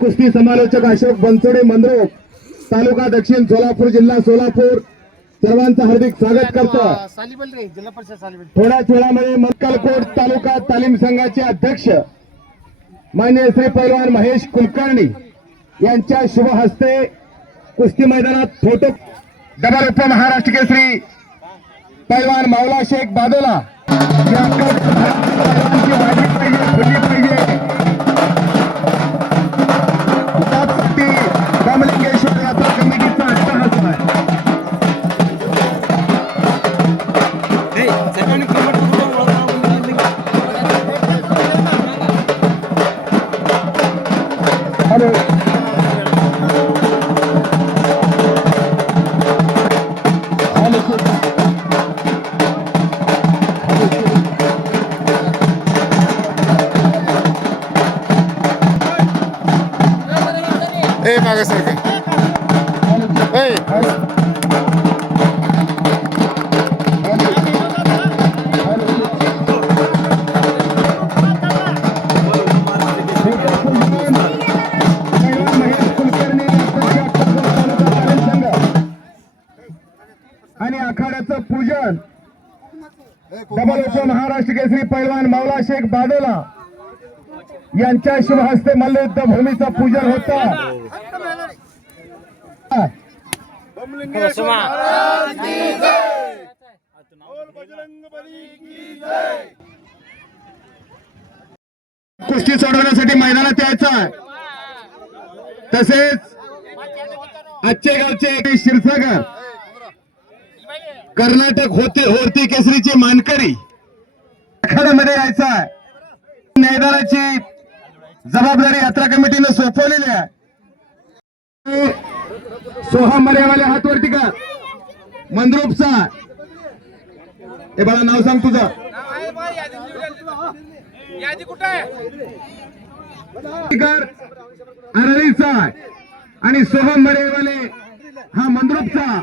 कुस्ती समालोचक अशोक बनसोडे मंद्रुप, तालुका दक्षिण सोलापूर, जिल्हा सोलापूर, सर्वांचं हार्दिक स्वागत करतो। थोड्याच वेळामध्ये मक्कलकोट तालुका तालीम संघाचे अध्यक्ष माननीय श्री पैलवान महेश कुलकर्णी यांच्या शुभ हस्ते कुस्ती मैदानात फोटो डबल उप महाराष्ट्र केसरी पैलवान मावला शेख बादोला कमलिंगेश्वर यात्रा कमिटीचा अट्टहास आहे। मागे सर आणि आखाड्याचं पूजन डबल उप महाराष्ट्र केसरी पैलवान मावला शेख बादोला यांच्या शुभ हस्ते मल्लयुद्ध भूमीचं पूजन होतं। कुस्ती सोडवण्यासाठी मैदानात यायचं। तसेच आजचे गावचे क्षीरसागर कर्नाटक होती केसरीचे मानकरी आखाड्यामध्ये यायचं आहे। मैदानाची जबाबदारी यात्रा कमिटीने सोपवलेली आहे। सोहम मर्यावाले हात वरती का मंद्रुपचा हे बाळा नाव सांग तुझं अरळीचा आणि सोहम मर्यावाले हा मंद्रुपचा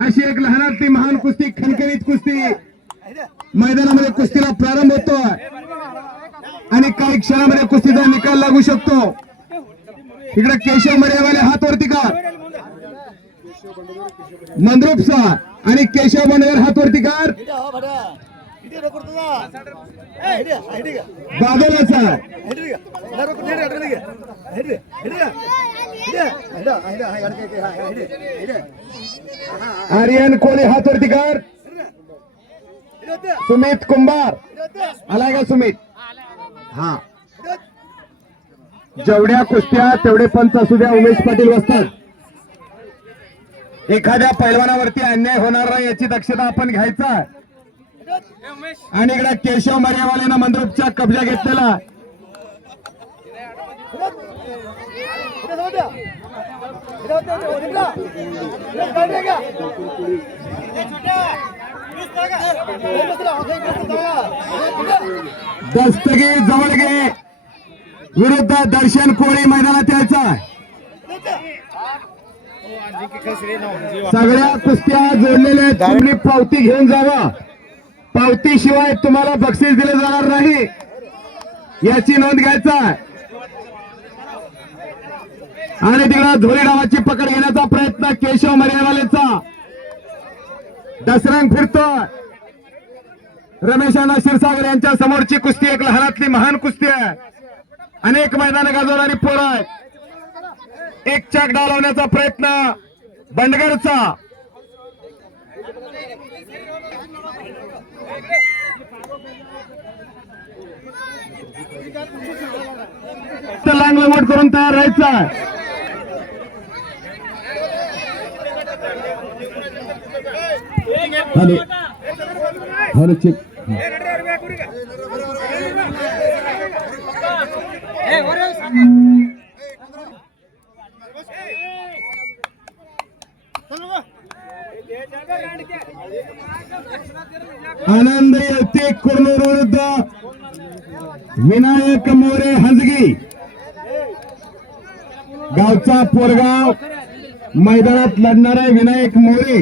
अशी एक लहानातली महान कुस्ती खणखणीत कुस्ती मैदानामध्ये कुस्तीला प्रारंभ होतोय आणि काही क्षणामध्ये कुस्तीचा निकाल लागू शकतो। इकडे केशव मर्यावाले हात वरती का मंद्रुपचा आणि केशव बंडगर हात वरती कार बादलाचा आर्यन कोले हात वरती कार सुमित कुंभार आलाय का सुमित? हा जेवढ्या कुस्त्या तेवढे पंच असू द्या उमेश पाटील बसतात। एखाद्या पैलवानावरती अन्याय होणार नाही याची दक्षता आपण घ्यायचा। आणि इकडे केशव मर्यावालेनं मंद्रुपचा कब्जा घेतलेला दस्तगी जवळगे विरुद्ध दर्शन कोळी मैदानात यायचा। सगळ्या कुस्त्या जोडलेल्या तुम्ही पावती घेऊन जावा। पावतीशिवाय तुम्हाला बक्षीस दिले जाणार नाही याची नोंद घ्यायचा। आणि तिकडे झोरी डावाची पकड घेण्याचा प्रयत्न केशव मर्यावालेचा दसरंग फिरतोय। रमेशांना क्षीरसागर यांच्या समोरची कुस्ती एक लहानातली महान कुस्ती आहे। अनेक मैदान गाजवणारी पोरं आहेत। एक चाक डाव लावण्याचा प्रयत्न बंडगरचा लांगलवट करून तयार राहायचा. हॅलो हॅलो चेक आनंद येते कुर्नूर विरुद्ध विनायक मोरे हंजगी. गावचा पोरगाव मैदानात लढणारा विनायक मोरे.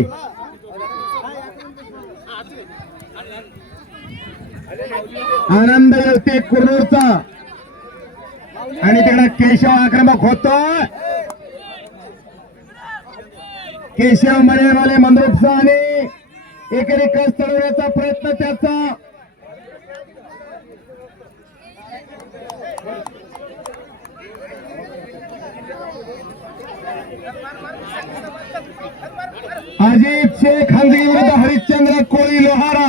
आनंद येते कुर्नूरचा आणि तिकडे केशव आक्रमक होतो. केशव मरेवाले मंद्रुपचा आणि एकेरी कस चढवण्याचा प्रयत्न त्याचा. अजित शेख हंजगी विरुद्ध हरिश्चंद्र कोळी लोहारा.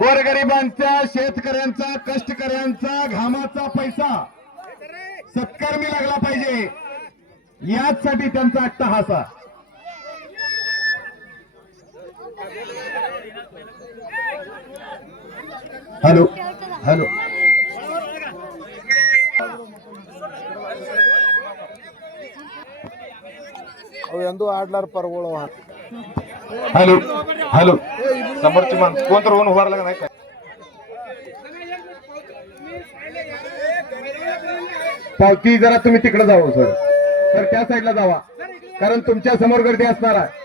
गोरगरिबांच्या शेतकऱ्यांचा कष्टकऱ्यांचा घामाचा पैसा सत्कर्मी लागला पाहिजे याचसाठी त्यांचा अट्टहासा. हॅलो हॅलो ಎಂದು ಆಡ್ಲಾರ ಪರ್ವಳ हॅलो हॅलो समोरची मान कोण तर होऊन उभारला का नाही काय पावती जरा तुम्ही तिकडे जावं सर त्या साईडला जावा कारण तुमच्या समोर गर्दी असणार आहे.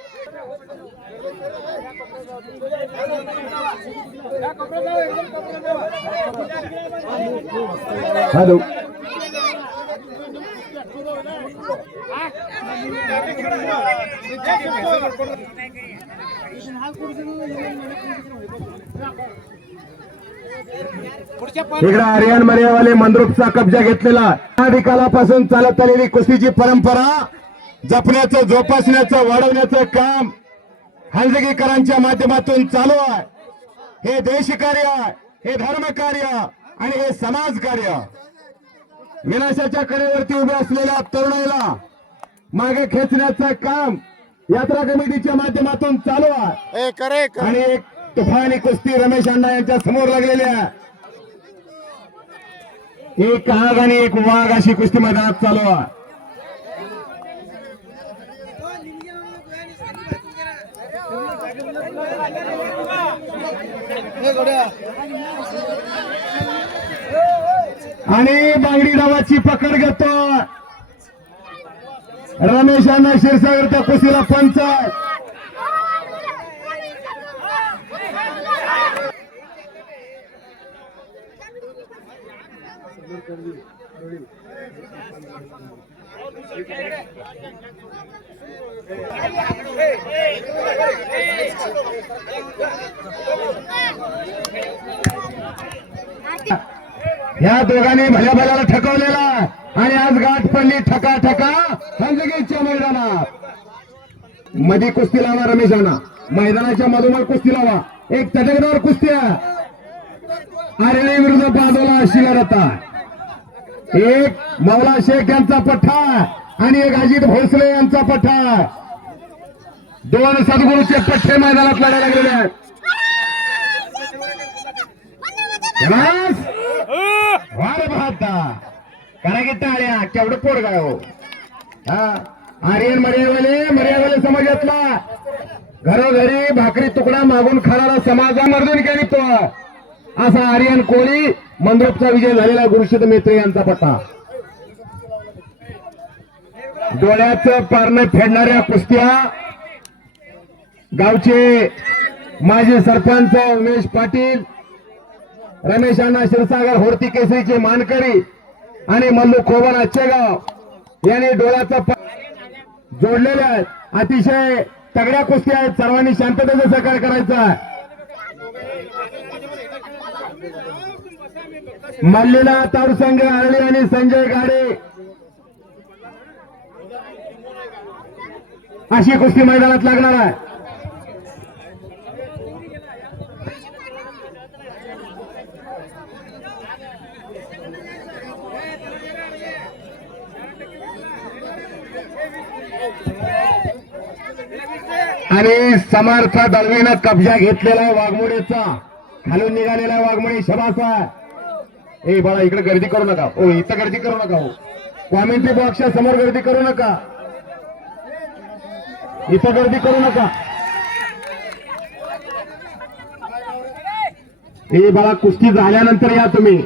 हॅलो इकडे आर्यन मर्यावाले मंद्रुपचा कब्जा घेतलेला. कालापासून चालत आलेली कुस्तीची परंपरा जपण्याचं जोपासण्याचं वाढवण्याचं काम हंजगीकरांच्या माध्यमातून चालू आहे. हे देशकार्य हे धर्मकार्य आणि हे समाजकार्य. विनाशाच्या कडेवरती उभे असलेल्या तरुणाईला मागे खेचण्याचं काम यात्रा कमिटीच्या माध्यमातून चालू आहे. आणि एक तुफानी कुस्ती रमेश अण्णा यांच्या समोर लागलेल्या एक आग आणि एक वाघ अशी कुस्ती मैदानात चालू आहे. आणि बांगडी डावाची पकड घेतो रमेश अण्णा क्षीरसागर. त्या कुस्तीला पंच या दोघांनी भल्या भल्याला ठकवलेला आणि आज गाठ पडली ठका ठका हंजगीच्या मैदानात. मध्ये कुस्ती लावा रमेश अण्णा. मैदानाच्या मधोमध कुस्ती लावा. एक चटकदार कुस्ती आर्यणी विरुद्ध बाजूला अशी लढत आहे. एक मौला शेख यांचा पठ्ठा आणि एक अजित भोसले यांचा पठ्ठा. दोन सद्गुरूचे पठ्ठे मैदानात लढायला लागलेले आहेत. वारे पाहता करा की टाळ्या केवढं पोर काय हो. आर्यन मर्यावाले समाजातला घरोघरी भाकरी तुकडा मागून खाणारा समाजामधून केली तो असा आर्यन कोळी मंद्रुपचा विजय झालेला गुरुशेद मेत्रे यांचा पट्टा. डोळ्याचं पारणं फेडणाऱ्या कुस्त्या गावचे माजी सरपंच उमेश पाटील, रमेश अण्णा क्षीरसागर होर्ती केसरीचे मानकरी आणि मल्लू खोबन आचेगाव यांनी डोळ्याचा जोडलेल्या आहेत. अतिशय तगड्या कुस्ती आहेत. सर्वांनी शांततेचा सहकार्य करायचा. मल्लीला तारसंघ आरळी आणि संजय गाडे अशी कुस्ती मैदानात लागणार आहे. आणि समर्थ दळवीनं कब्जा घेतलेला आहे वाघमोडेचा. खालून निघालेला आहे वाघमोडे. शबासा. ए बाळा इकडे गर्दी करू नका. ओ इथं गर्दी करू नका. हो कॉमेंट्री बॉक्सच्या समोर गर्दी करू नका. इथं गर्दी करू नका. ए बाळा कुस्ती झाल्यानंतर या तुम्ही.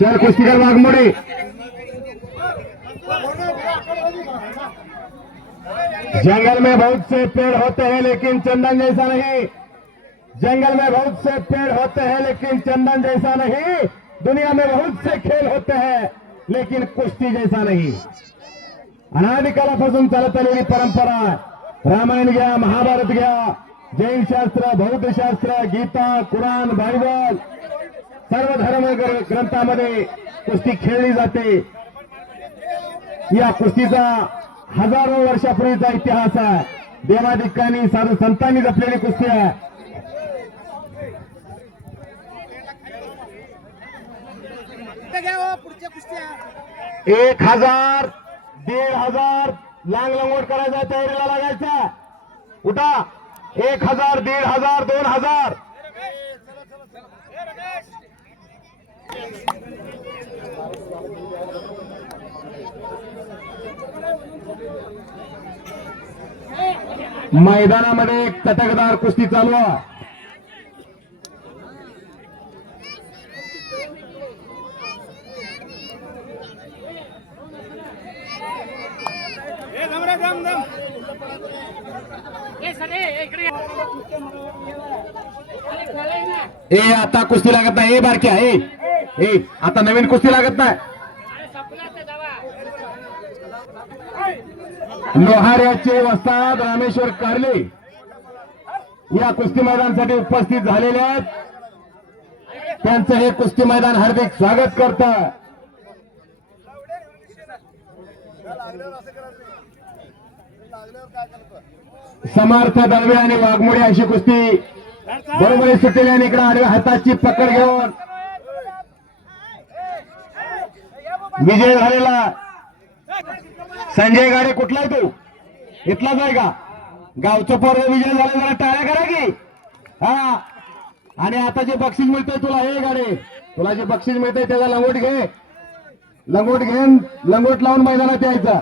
चल कुस्तीकर वाघमोडे. जंगल में बहुत से पेड़ होते हैं लेकिन चंदन जैसा नहीं. जंगल में बहुत से पेड़ होते हैं लेकिन चंदन जैसा नहीं. दुनिया में बहुत से खेल होते हैं लेकिन कुश्ती जैसा नहीं. अनादिकालापासून चालत आलेली परंपरा. रामायण घ्या, महाभारत घ्या, जैन शास्त्र, बौद्ध शास्त्र, गीता, कुराण, बायबल सर्व धर्म ग्रंथामध्ये कुस्ती खेळली जाते. या कुस्तीचा हजारो वर्षापूर्वीचा इतिहास आहे. देवादिकांनी साधू संतांनी जपलेली कुस्ती आहे. पुढच्या कुस्त्या 1000 1500 लांग लंगोट करायचा. तयारीला लागायचा. उठा. 1000 1500 2000. मैदानामध्ये एक चटकदार कुस्ती चालू आहे. ए आता कुस्ती लागत नाही. ए बारक्या. ए आता नवीन कुस्ती लागत नाही. लोहाऱ्याचे वस्ताद रामेश्वर कारले या कुस्ती मैदानासाठी उपस्थित झालेले आहेत. त्यांचं हे कुस्ती मैदान हार्दिक स्वागत करतं. समर्थ दळवे आणि वाघमोडे अशी कुस्ती बरोबरी सुटलेली आणि इकडे आडव्या हाताची पकड घेऊन विजय झालेला. संजय गाडे कुठला आहे तू? इथलाच आहे का? गावचं पोरग विजय झाला. जरा टाळ्या करा की. हा. आणि आता जे बक्षीस मिळतंय तुला, हे गाडे तुला जे बक्षीस मिळतंय त्याचा लंगोट घे. लंगोट घेऊन लंगोट लावून मैदानात यायचं.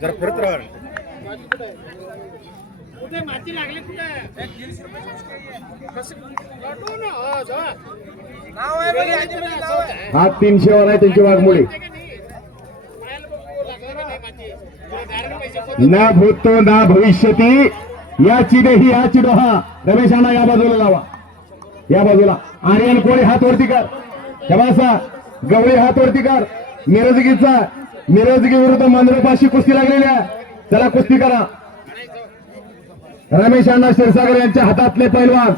जरा फिरत राहा. कुठे माती लागली कुठे? हा 300 वर आहे त्यांची वाघमोडी. ना भूतो ना भविष्यती याची देही याची डोहा. रमेशांना या बाजूला लावा. या बाजूला. आर्यन कोळी हात वरती कर. शबासा. गवळी हात वरती कर. मिरजगीचा मिरजगी विरुद्ध मंद्रपाशी कुस्ती लागलेली आहे. चला कुस्ती करा. रमेश अण्णा क्षीरसागर यांच्या हातातले पैलवान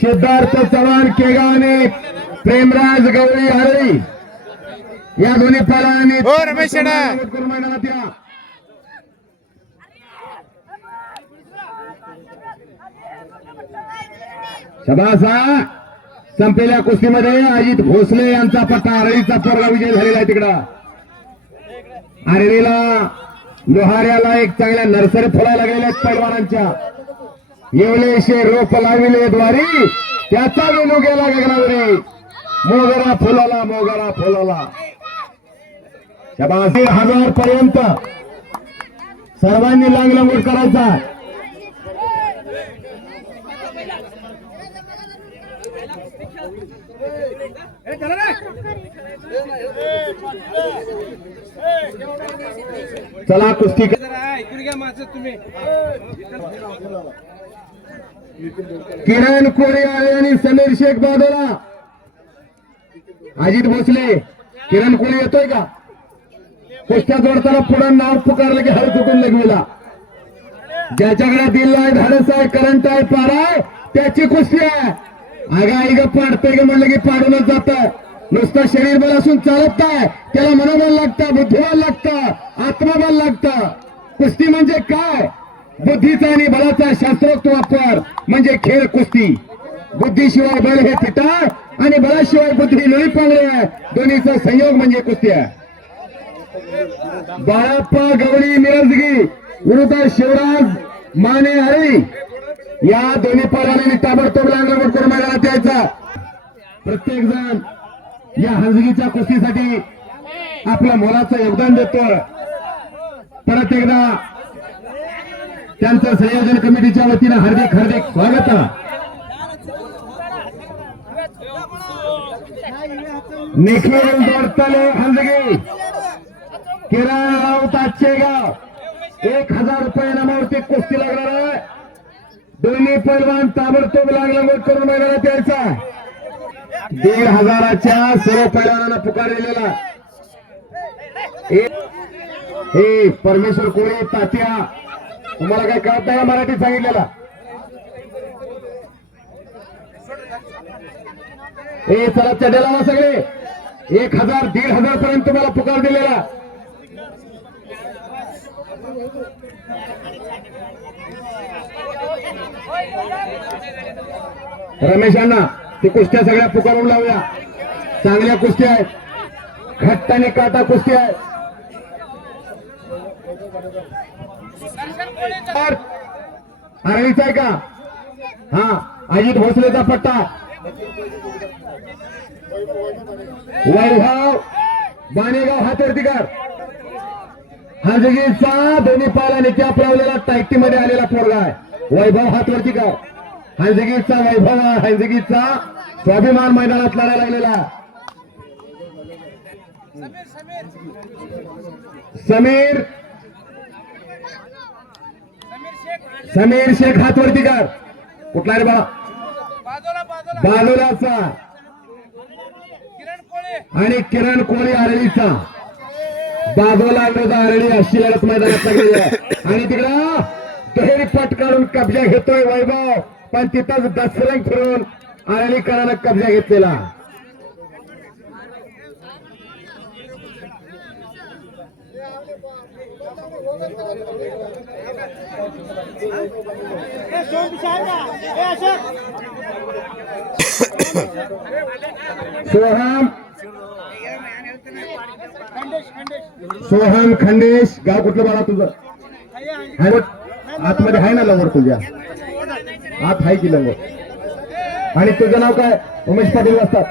सिद्धार्थ चव्हाण केगाव आणि प्रेमराज गवळी हरळी या दोन्ही पैलवानांनी हो रमेश अण्णा. मैदानात या. शबासा. संपलेल्या कुस्तीमध्ये अजित भोसले यांचा पट्टा आरळीचा पोरगा विजय झालेला आहे. तिकडं आरळीला लोहाऱ्याला एक चांगल्या नर्सरी फुला लागलेल्या आहेत पैलवानांच्या. येवलेशे रोप लाविले द्वारी त्याचा मेनू गेला गगनावरी. मोगरा फुलाला मोगरा फुलाला. शबास. 1000 पर्यंत सर्वांनी लांग लंगोट करायचा. चला कुस्ती ऐकून घ्या माझं तुम्ही. किरण कोळी आले आणि समीर शेख बाजूला. अजित भोसले, किरण कोळी येतोय का? कुस्त्या जोडताना पुढे नाव पुकारलं की हर चुकून लगविला. ज्याच्याकडे दिल आहे, धाडस आहे, करंट आहे, पारा आहे, त्याची कुस्ती आहे. आगा आई ग पाडते ग म्हणलं की पाडूनच जात. नुसतं शरीर बल असून चालत नाही, त्याला मनोबल लागतं, बुद्धिबल लागतं, आत्मबल लागतं. कुस्ती म्हणजे काय? बुद्धीचा आणि बलाचा शास्त्रोक्त वापर म्हणजे खेळ कुस्ती. बुद्धीशिवाय बल हे पिटाळ आणि बलाशिवाय बुद्धी लोळी पांगळे आहे. दोन्हीचा संयोग म्हणजे कुस्ती आहे. बाळप्पा गवळी मिरजगी विरुद्ध शिवराज माने हरी या दोन्ही पराने ताबडतोब लागल्यावर करून मैदानात यायचा. प्रत्येक जण या हंजगीच्या कुस्तीसाठी आपल्या मोलाचं योगदान देतोय. परत एकदा त्यांचं संयोजन कमिटीच्या वतीनं हार्दिक हार्दिक स्वागत. निखिल दोडतले हंजगी, किरण राऊत आचेगाव 1000 रुपये इनामावरती कुस्ती लागणार आहे. दोन्ही पैलवान ताबडतोब लागला करून मैदानात यायचा. 1500च्या सर्व पैलवानांना पुकारलेला हे परमेश्वर कोळी तात्या. तुम्हाला काय कळत नाही मराठीत सांगितलेला? हे चला चढेला ना सगळे. 1000 1500 पर्यंत तुम्हाला पुकार दिलेला. रमेशांना ते कुस्त्या सगळ्या पुकारून लावूया. चांगल्या कुस्त्या आहेत, घट्ट आणि काटा कुस्ती आहे. आरळीचा आहे का? हा, अजित भोसलेचा पट्टा. वैभव बाणेगाव हातवरती कर. हंजगीचा दोन्ही पायाला कॅप लावलेला टायटी मध्ये आलेला पोरगा आहे. वैभव हातवरती कर. हंजगीचा वैभव, हंजगीचा स्वाभिमान मैदानात लढायला लागलेला. समीर शेख हातवरती कर. कुठला रे बाळा? बालोलाचा आणि किरण कोळी आरळीचा. बाजूला आरळी अशी लढत मैदानात लागलेली आहे. आणि तिकडं दुहेरी पट काढून कब्जा घेतोय वैभव, पण तिथंच दसरंग फिरून आरळीकरांना कब्जा घेतलेला. सोहम खंडेश, गाव कुठलं बाळा तुझं? आतमध्ये आहे ना लंगोट तुझ्या? आत आहे की लंगोट? आणि तुझं नाव काय? उमेश पाटील वाजतात.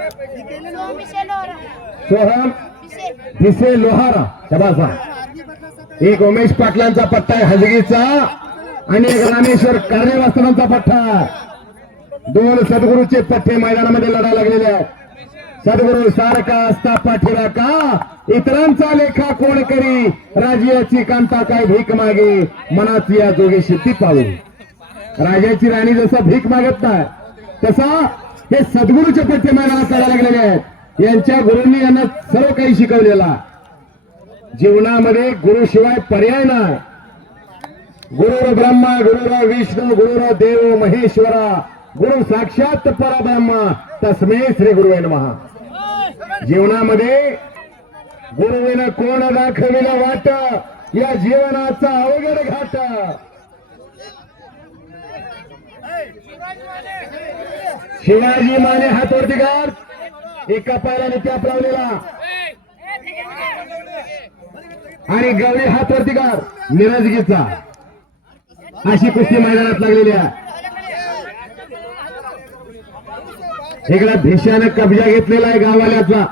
सोहम भिसे लोहारा. शबासा. एक उमेश पाटलांचा पट्टा आहे हजगीचा आणि एक रामेश्वर कारणे वास्तवांचा पट्टा. दोन सद्गुरूचे पट्टे मैदानामध्ये लढा लागलेले आहेत. सद्गुरू सारखा असता पाठीरा का, इतरांचा लेखा कोण करी, राजियाची कांता काय भीक मागे, मनाची या जोगे सिद्धी पाहू. राजाची राणी जसं भीक मागत नाही तसा हे सद्गुरूचे पट्टे मैदानात लढा लागलेले आहेत. यांच्या गुरूंनी यांना सर्व काही शिकवलेला. जीवनामध्ये गुरुशिवाय पर्याय नाही. गुरुर ब्रह्मा, गुरुर विष्णू, गुरुर देव महेश्वरा, गुरु साक्षात परब्रह्म, तस्मै श्री गुरुवे नमः. जीवनामध्ये गुरुविनं कोण दाखविला वाट, या जीवनाचा अवघड घाट. शिवाजी माने हातवरती गार, एका पायाने कॅप लावलेला आणि गवळी हातवरती गार मिरजगीचा. अशी कुस्ती मैदानात लागलेली आहे. इकडे भिशानं कब्जा घेतलेला आहे गाववाल्याचा.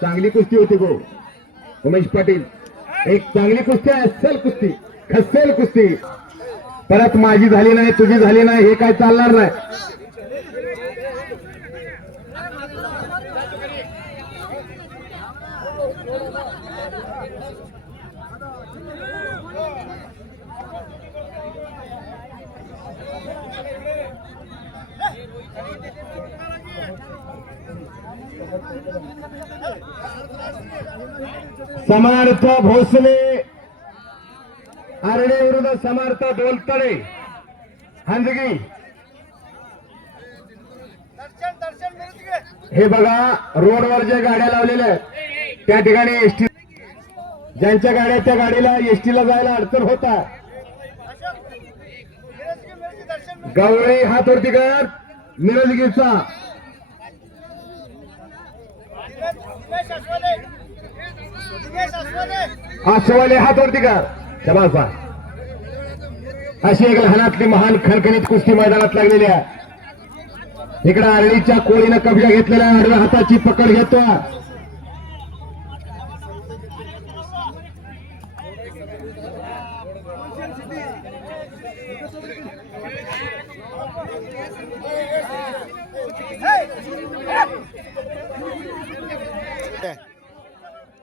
चांगली कुस्ती होती गो उमेश पाटील. एक चांगली कुस्ती आहे, अस्सल कुस्ती, खस्सेल कुस्ती. परत माझी झाली नाही, तुझी झाली नाही, हे काय चालणार नाही. समर्थ भोसले आरडे विरुद्ध समर्थ डोलतडे हंजगी. हे बघा रोडवर जे गाड्या लावलेल्या आहेत त्या ठिकाणी एसटी, ज्यांच्या गाड्या त्या गाडीला एसटीला जायला अडचण होता. गवळी हात वरती कर मिरजगीरचा. आशवाले हात वरती कर. शबासा. अशी एक लहानातली महान खणखणीत कुस्ती मैदानात लागलेली आहे. इकडे आरडीच्या कोळीनं कब्जा घेतलेला आडव्या हाताची पकड घेतो.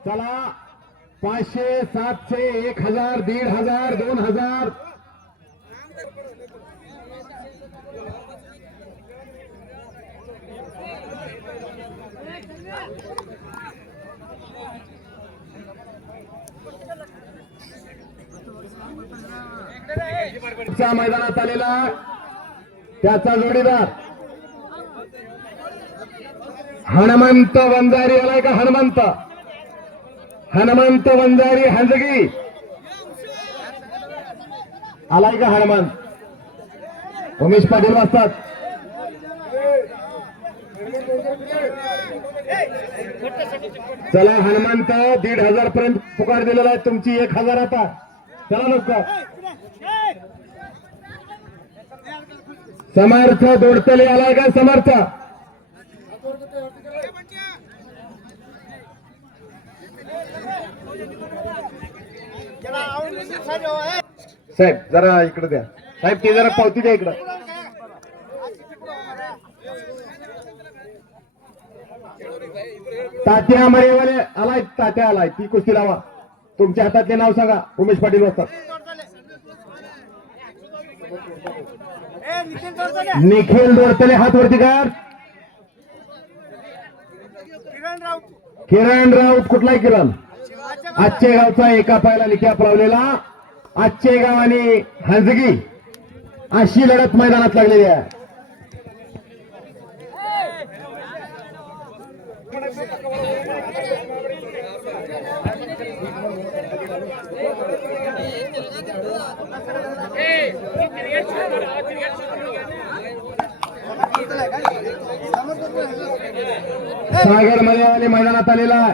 चला 500, 700, 1000, 1500, 2000. मैदानात आलेला त्याचा जोडीदार हनुमंत वंजारी आलाय का? हनुमंत वंजारी हंजगी आलाय का? हनुमंत उमेश पाटील वाजतात. चला हनुमंत 1500 पर्यंत पुकार दिलेला आहे. तुमची 1000 आता. चला लवकर. समर्थ दोडतले आलाय का? समर्थ साहेब जरा इकडे द्या. साहेब ते जरा पावती द्या इकडं. तात्या मरेवाले आलाय. तात्या आलाय. ती कुस्ती लावा. तुमच्या हातातले नाव सांगा. उमेश पाटील वाजतात. निखिल दोडतले हात वरती कर. किरण राऊत. कुठलाय किरण? आजचे गावचा एका पायाला निक्याप लावलेला. आजचे गाव आणि हंजगी अशी लढत मैदानात लागलेली आहे. सागर मलेवाले मैदानात आलेला.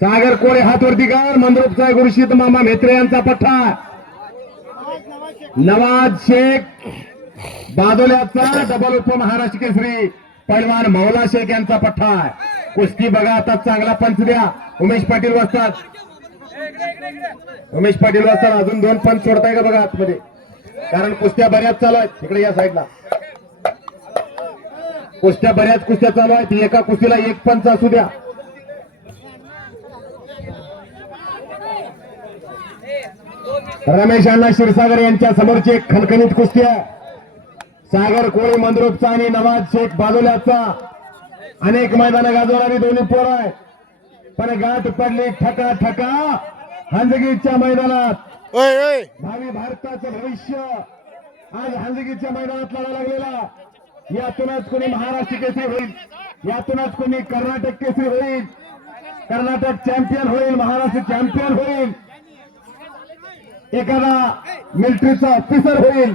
सागर कोळे हात वरती कर. मंद्रुपचा गुरुशीत मामा म्हेत्रे यांचा पठ्ठा. नवाज शेख बादोल्याचा डबल उपमहाराष्ट्र केसरी पैलवान मौला शेख यांचा पठ्ठा. कुस्ती बघा आता. चांगला पंच द्या. उमेश पाटील वाजतात. उमेश पाटील वाजतात. अजून 2 पंच सोडताय का बघा आतमध्ये, कारण कुस्त्या बऱ्याच चालू आहेत. इकडे या साईडला बऱ्याच कुस्त्या चालू आहेत. एका कुस्तीला 1 पंच असू द्या. रमेश अण्णा क्षीरसागर यांच्या समोरची एक खणखणीत कुस्ती आहे. सागर कोळी मंद्रुपचा आणि नवाज शेख बाजोल्याचा अनेक मैदानं गाजवणारी दोन्ही पोर आहे. पण गाठ पडली ठका ठका हंजगीच्या मैदानात. भावी भारताचं भविष्य आज हंजगीच्या मैदानात लढा लागलेला. यातूनच कोणी महाराष्ट्र केसरी होईल, यातूनच कोणी कर्नाटक केसरी होईल, कर्नाटक चॅम्पियन होईल, महाराष्ट्र चॅम्पियन होईल, एखादा मिलिटरीचा ऑफिसर होईल,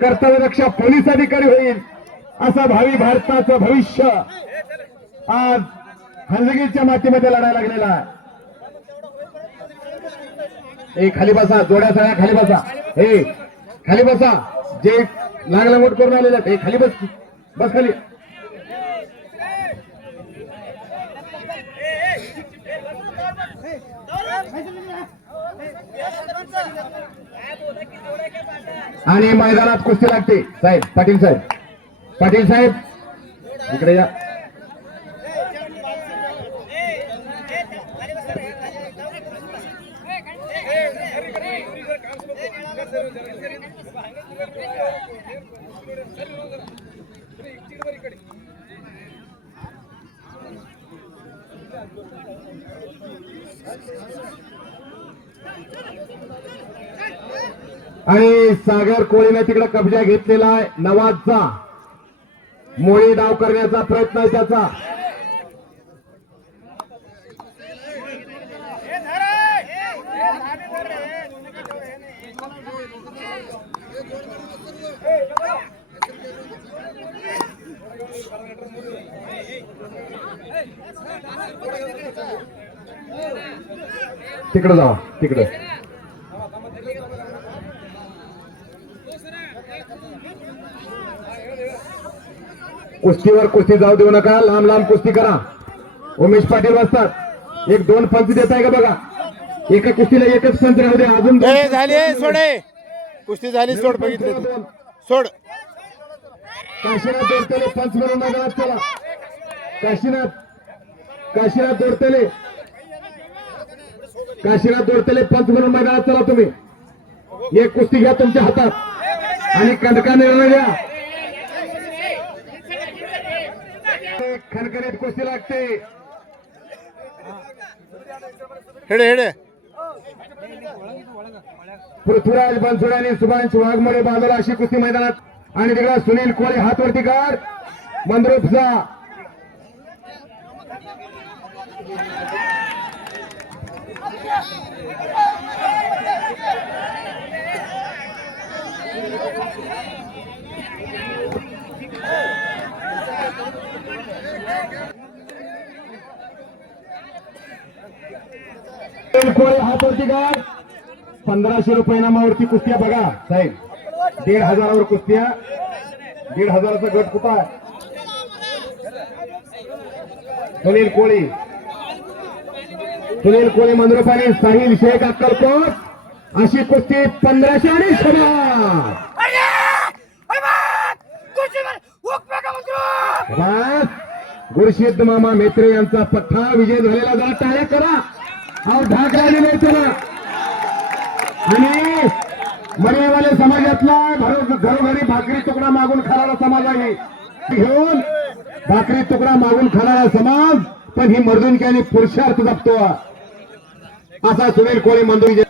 कर्तव्यरक्षक पोलीस अधिकारी होईल. असं भावी भारताचं भविष्य आज हंजगीच्या मातीमध्ये लढायला लागलेला आहे. ए खाली बसा, जोड्या सगळ्या खाली बसा. ए खाली बसा, जे लागलांगोट करून आलेले आहेत. ए खाली बस, बस खाली. आणि मैदानात कुस्ती लागते. साहेब, पाटील साहेब, पाटील साहेब इकडे या. आणि सागर कोळीने तिकडे कब्जा घेतलेला आहे. नवाजचा मोळी डाव करण्याचा प्रयत्न आहे त्याचा. तिकडे जावा, तिकडे. कुस्तीवर कुस्ती जाऊ देऊ नका, लांब लांब कुस्ती करा. उमेश पाटील बसतात. एक दोन पंच देत आहे का बघा. एका कुस्तीला एकच पंच राहू दे. अजून झाली सोडे कुस्ती झाली. सोड बघितलं सोड. काशीनाथ दोडतले पंच म्हणून मैदानात चला. काशीनाथ दोडतले पंच म्हणून मैदानात चला. तुम्ही एक कुस्ती घ्या तुमच्या हातात आणि कंडका निर्णय घ्या. खणखणीत कुस्ती लागते. हेडे हेडे. पृथ्वीराज बनसोडे आणि सुभाष वाघमोडे बाजूला अशी कुस्ती मैदानात. आणि तिकडे सुनील कोळे हातवरती काढ मंद्रुपचा. कोळे हातवरती काढ. 1500 रुपये नामावरती कुस्त्या बघा साहेब. 1500 कुस्त्या. 1500चा गट कुठं आहे. सुनील कोळी मंद्रुप आणि साहिल शेख अक्कलकोट अशी कुस्ती 1500 आणि गुरुशिद्ध मामा मेत्रे यांचा पठ्ठा विजय झालेला. जा टाळ्या करा. अहो ढाक राहिलेला चला. आणि मर्यावाले समाजातला घरोघरी भाकरी तुकडा मागून खाणारा समाज आहे. घेऊन भाकरी तुकडा मागून खाणारा समाज, पण ही मर्दुनकी आणि पुरुषार्थ जपतो असा सुनील कोळी मंदुरी.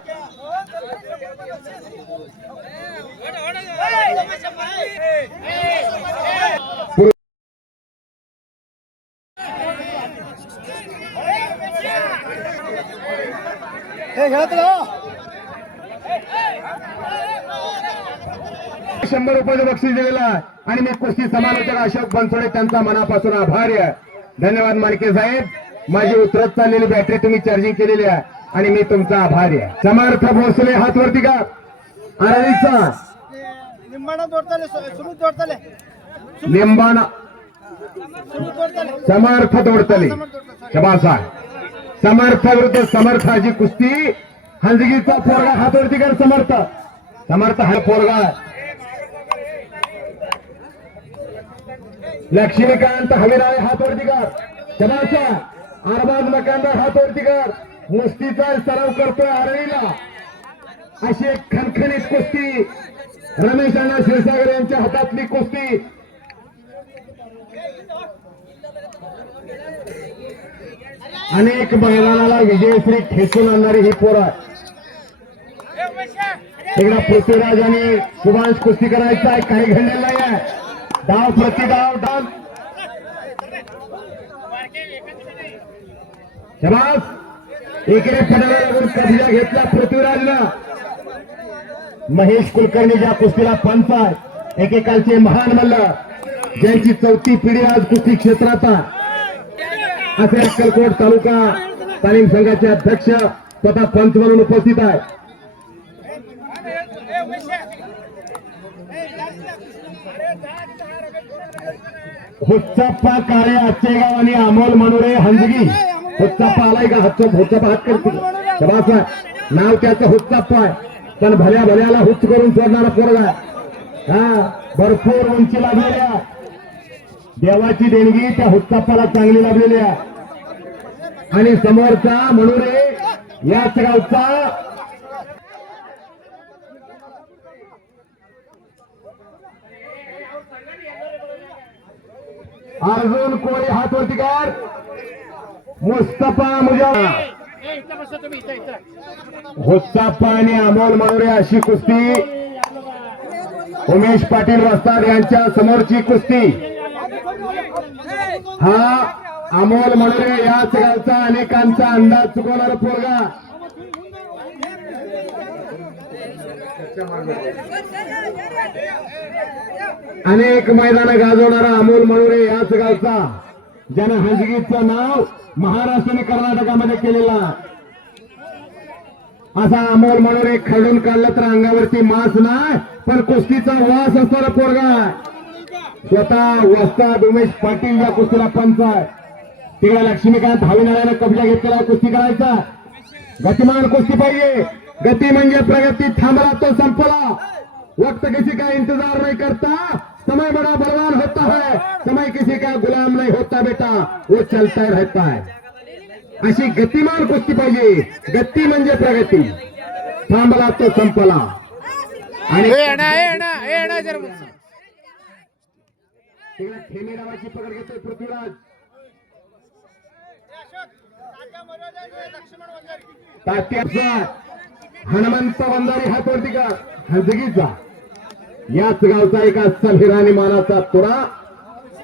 ₹100 बक्षीस दिलेला आहे. आणि मी कुस्ती समालोचक अशोक बनसोडे त्यांचा मनापासून आभारी आहे. धन्यवाद मालके साहेब. माझी उतरत चाललेली बॅटरी तुम्ही चार्जिंग केलेली आहे आणि मी तुमचा आभारी आहे. समर्थ भोसले हातवरती का आरळीचा लिंबाणा समर्थ दोडतले. शबासा. समर्थ विरुद्ध समर्थाची कुस्ती. हंजगीचा पोरगा हातवरती कर. समर्थ हा पोरगा. लक्ष्मीकांत हवीराळे हातवरती कर. शबासा. अरबाज मकानदार हातवरती कर. मुस्तीचा सराव करतोय आरळीला. अशी एक खणखणीत कुस्ती. रमेश अण्णा क्षीरसागर यांच्या हातातली कुस्ती. अनेक मैदानाला विजयश्री ठेचून आणणारी ही पोरं आहे. एकदा पृथ्वीराज आणि सुभाष कुस्ती करायचा आहे. काही घडलेलं नाही आहे. डाव प्रतिडाव डाव. शबास. एकेरी पडायला लागून कब्जा घेतला पृथ्वीराजला. महेश कुलकर्णी ज्या कुस्तीला पंच आहे. एकेकालचे महान मल्ल ज्यांची 4थी पिढी आज कुस्ती क्षेत्रात आहे. असे अक्कलकोट तालुका तालीम संघाचे अध्यक्ष स्वतः पंच म्हणून उपस्थित आहे. हुच्चप्पा काळे आचेगाव आणि अमोल मनोरे हंजगी. हुच्चप्पा आलाय का? हुच्चप्पा हात करते शबास आहे. नाव त्याचं हुच्चप्पा आहे, पण भल्या भल्याला हुच्च करून सोडणारा पोरगा आहे. हा, भरपूर उंची लाभलेल्या देवाची देणगी त्या हुच्चप्पाला चांगली लाभलेली आहे. आणि समोरचा मनोरे याच गावचा अर्जुन कोळी हातवरती कर. मुस्तफा मुजा हुच्चप्पा आणि अमोल मनोरे अशी कुस्ती. उमेश पाटील वस्ताद यांच्या समोरची कुस्ती. हा अमोल मनोरे याच गावचा अनेकांचा अंदाज चुकवणारा पोरगा. अनेक मैदान गाजवणारा अमोल मनोरे याच गावचा, ज्यानं हंजगीचं नाव महाराष्ट्र आणि कर्नाटकामध्ये केलेला असा अमोल मनोरे खरडून काढलं तर अंगावरती मास नाही, पण कुस्तीचा वास असणारा पोरगा. स्वतः वस्ताद उमेश पाटील या कुस्तीला पंच आहे. तिकडे लक्ष्मीकांत भावीनारायण कब्जा घेतलेला कुस्ती करायचा. गतिमान कुस्ती पाहिजे. गती म्हणजे प्रगती. थांबला तो संपला. वक्त किसी का इंतजार नहीं करता, समय बड़ा बलवान होता है, समय किसी का गुलाम नहीं होता बेटा, वो चलता रहता है. अशी गतिमान कुस्ती पाहिजे. गती म्हणजे प्रगती. थांबला तो संपला. आणि ठेमी नावाची पकड घेतोय पृथ्वीराज. तात्याचा हनुमंत वंजारी हातवरती का हंजगीचा याच गावचा एक अस्सल हिरा आणि मानाचा तुरा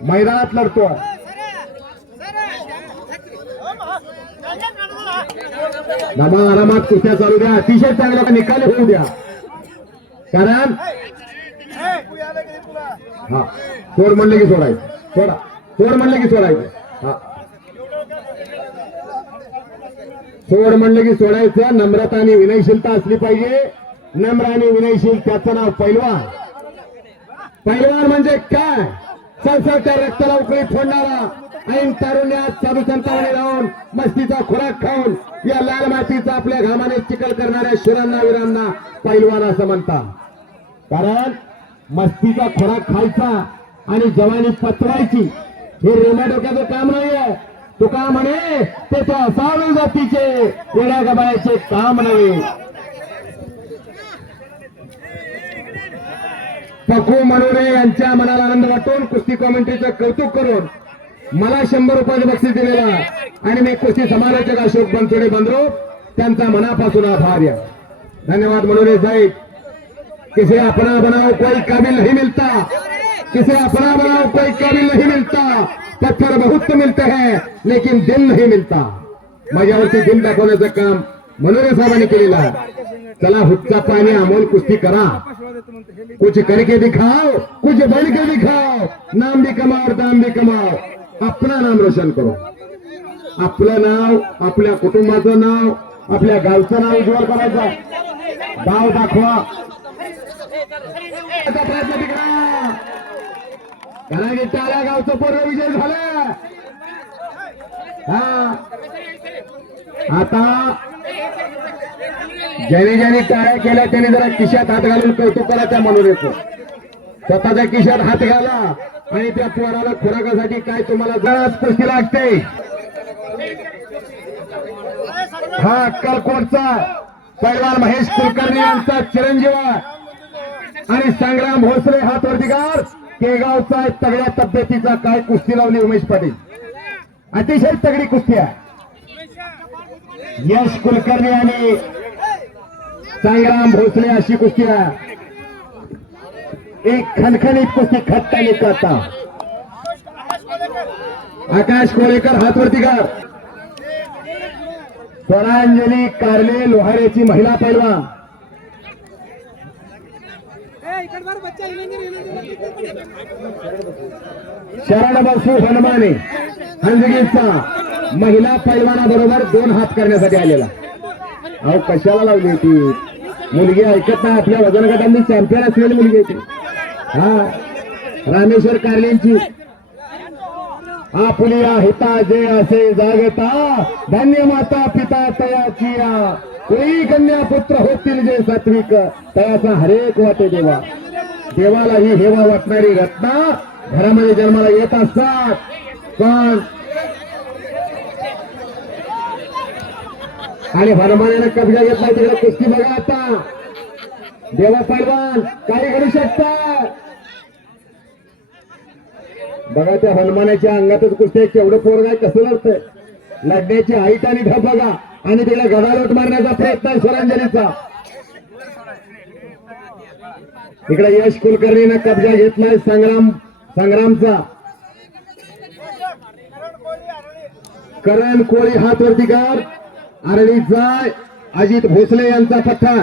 मैदानात लढतो. आरामात कुस्त्या चालू द्या. अतिशय चांगला निकाल होऊ द्या. कारण हा सोड म्हणले की सोडायचं. सोडा. सोड म्हणले की सोडायचं. हा सोड म्हणलं की सोडायचं. नम्रता आणि विनयशीलता असली पाहिजे. नम्र आणि विनयशील त्याचं नाव पैलवान. पैलवान म्हणजे काय? संसारच्या रक्ताला उकळी फोडणारा, ऐन तारुण्यात साधू संतांनी राहून मस्तीचा खुराक खाऊन या लाल मातीचा आपल्या घामाने चिखल करणाऱ्या शिरांना वीरांना पैलवान असं म्हणतात. कारण मस्तीचा खुराक खायचा आणि जवानी पचवायची हे रेमा डोक्याचं काम नाहीये. तुका म्हणे ते असावे जातीचे, वेड्या गबाळ्याचे काम नव्हे. पखू मनोरे यांच्या मनाला आनंद वाटून कुस्ती कॉमेंट्रीचं कौतुक करून मला 100 रुपयाचे बक्षीस दिलेला आणि मी कुस्ती समालोचक अशोक बनसोडे बंद्रो त्यांचा मनापासून आभार या. धन्यवाद मनोरे साहेब. किसे अपना बनाओ कोई काबिल नहीं मिलता, किसे अपना बनाओ कोई काबिल नहीं मिलता. पत्थर बहुत मिलते हैं लेकिन दिल नहीं मिलता. माझ्यावरती दिल दाखवण्याचं काम मनोरे साहेबांनी केलेलं आहे. चला हुच्चप्पा आणि अमोल कुस्ती करा. कुछ करके दिखाओ, कुछ बन के दिखाओ. नाम भी कमाओ, दाम भी कमाओ. आपलं नाम रोशन करो. आपलं नाव, आपल्या कुटुंबाचं नाव, आपल्या गावचं नाव उज्ज्वल करायचं. गाव दाखवा. प्रयत्न तिकडा. कारण की त्या गावचं पूर्ण विजय झाला. हा आता ज्याने ज्याने टाळ्या केल्या त्याने जरा खिशात हात घालून कौतुक करा त्या मनोरेचं. स्वतःच्या खिशात हात घाला आणि त्या पोराला खुराकासाठी काय तुम्हाला जराच कुस्ती लागते. हा अक्कलकोटचा पैलवान महेश कुलकर्णी यांचा चिरंजीव आणि संग्राम भोसले हातवर्तीगार केगावचा तगड्या तब्येतीचा काय कुस्ती लावली उमेश पाटील. अतिशय तगडी कुस्ती आहे. यश कुलकर्णी आणि संग्राम भोसले अशी कुस्ती आहे. एक खणखणीत कुस्ती खट्टा निकळता. आकाश कोळेकर हातवर्तीगार, स्वरांजली कारले लोहारेची महिला पैलवान, शरण बसू हनुमाने हंजगीचा महिला पैलवाना बरोबर 2 हात करण्यासाठी आलेला. अहो कशाला लावली ती मुलगी ऐकत नाही. आपल्या वजन गटांनी चॅम्पियन असलेली मुलगी आहे ती. हा रामेश्वर कार्लेंची. आपुलिया हिता जे असे जागता धन्य माता पिता तयाची कोणी कन्या पुत्र होतील जे सात्विक तयाचा हरेक वाटे देवा. देवाला ही हेवा वाटणारी रत्ना घरामध्ये जन्माला येत असतात. पण आणि हनुमानाने कब्जा घेतला. तिकडे कुस्ती बघा आता. देवा पैलवान काय करू शकतात बघा. त्या हनुमानाच्या अंगातच कुस्ती केवढं पोरग आहे. कसं लढतंय. लढण्याची हाईट आणि ढब बघा. आणि तिला गदालोट मारण्याचा प्रयत्न आहे स्वरांजलीचा. इकडे यश कुलकर्णीने कब्जा घेतलाय संग्रामचा. करण कोळी हात वरती कर. आरडीचा अजित भोसले यांचा पठ्ठा.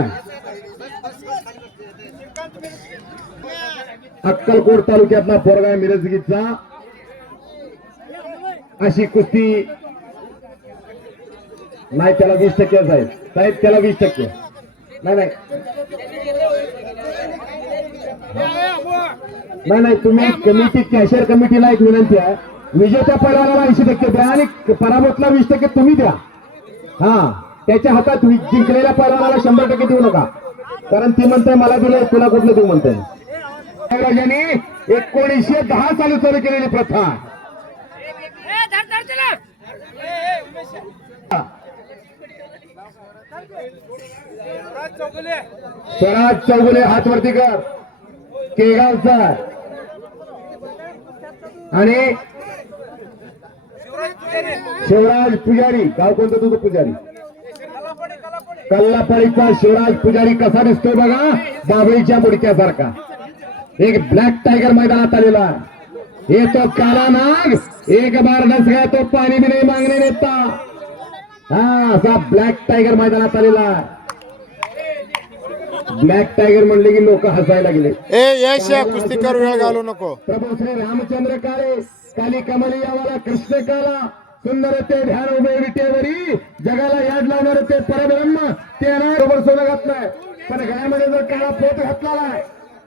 अक्कलकोट तालुक्यातला पोरगा मिरजगीचा. अशी कुस्ती नाही. त्याला 20% आहे साहेब. त्याला 20% नाही. नाही तुम्ही कमिटी कॅशियर कमिटीला एक विनंती आहे. विजेत्या पैलवानाला 80% द्या आणि पराभूतला 20% तुम्ही द्या. हा त्याच्या हातात जिंकलेल्या पैलवानाला 100% देऊ नका. कारण ती म्हणते मला दिलं तुला कुठलं तू म्हणते. 1910 साली चालू केलेली प्रथा. स्वराज चौगुले हात वरती कर. केगावचा आणि शिवराज पुजारी. गाव कोणतं तुझं पुजारी. कल्लापळीचा शिवराज पुजारी कसा दिसतोय बघा. बाबळीच्या मुडक्यासारखा. एक ब्लॅक टायगर मैदानात आलेला. ये तो काला नाग एक बार डस गया तो पाणी भी नाही मागणे नेता. हा असा ब्लॅक टायगर मैदानात आलेला. ब्लॅक टायगर म्हणले की लोक हसायला गेले. ए यश कुस्ती कर वेळ घालू नको. प्रभू श्री रामचंद्र काळे काली कमली यावाला कृष्ण काला सुंदर ते ध्यान उभे विटेवरी जगाला याद लावणार ते परब्रह्म ते बरोबर सोनं घातलंय. पण गळ्यामध्ये जर काळा पोत घातला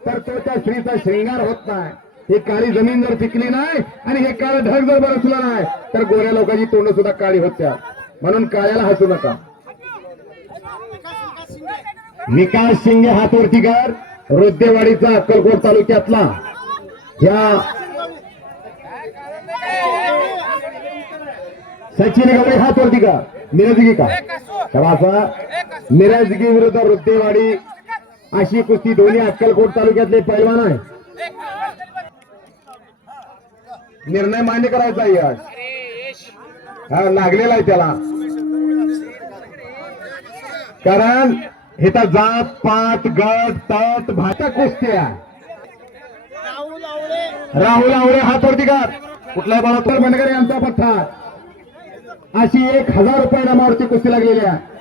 तर तो त्या स्त्रीचा श्रृंगार होत नाही. ही काळी जमीन जर पिकली नाही आणि हे काळ ढग जर बरसला नाही तर गोऱ्या लोकांची तोंड सुद्धा काळी होत्या. म्हणून काळ्याला हसू नका. विकास शिंगे हात वरती कर. रोद्देवाडीचा अक्कलकोट तालुक्यातला या सचिन गवळी हात वरती का. मिरजगी का असा मिरजगी विरुद्ध रोद्देवाडी अशी कुस्ती. दोन्ही अक्कलकोट तालुक्यातले पैलवान आहे. निर्णय मान्य करायचा आहे. हा लागलेला आहे त्याला. कारण इथं जात पात गट तट भाषा कुस्त्या. राहुल आवळे हात वरती कर. कुठला बाळापूर बनकर यांचा पठ्ठा. अशी 1000 रुपये नामावरची कुस्ती लागलेली आहे.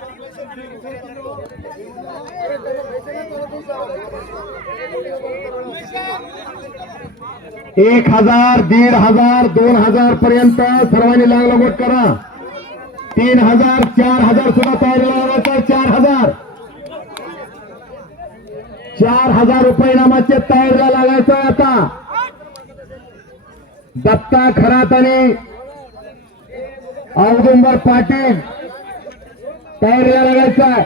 एक 1000 1500 2000 पर्यंत सर्वांनी लागवड करा. 3000 4000 सुद्धा तयारी लावायचा. 4000 रुपये नामाचे तयारीला लागायचं. आता दत्ता खरात आणि औदुंबर पाटील तयारीला लागायचा.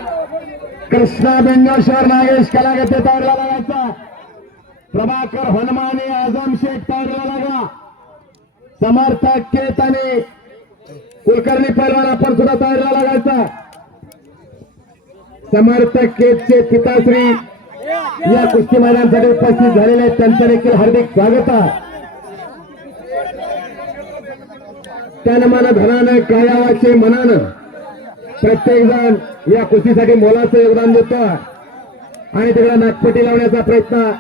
कृष्णा बेंगेश्वर नागेश कलागते तयारीला लागायचा. प्रभाकर हनुमाने आझम शेख तयारीला लागा. समर्थक केत आणि कुलकर्णी पैलवान आपण सुद्धा तयारीला लागायचा. समर्थक केतचे पिताश्री या कुस्ती मैदानासाठी उपस्थित झालेले आहेत. त्यांचं देखील हार्दिक स्वागत आहे. तनमन धनानं कायावाचे मनानं प्रत्येक जण या कुस्तीसाठी मोलाचं योगदान देतो आणि तिकडे नागपट्टी लावण्याचा प्रयत्न.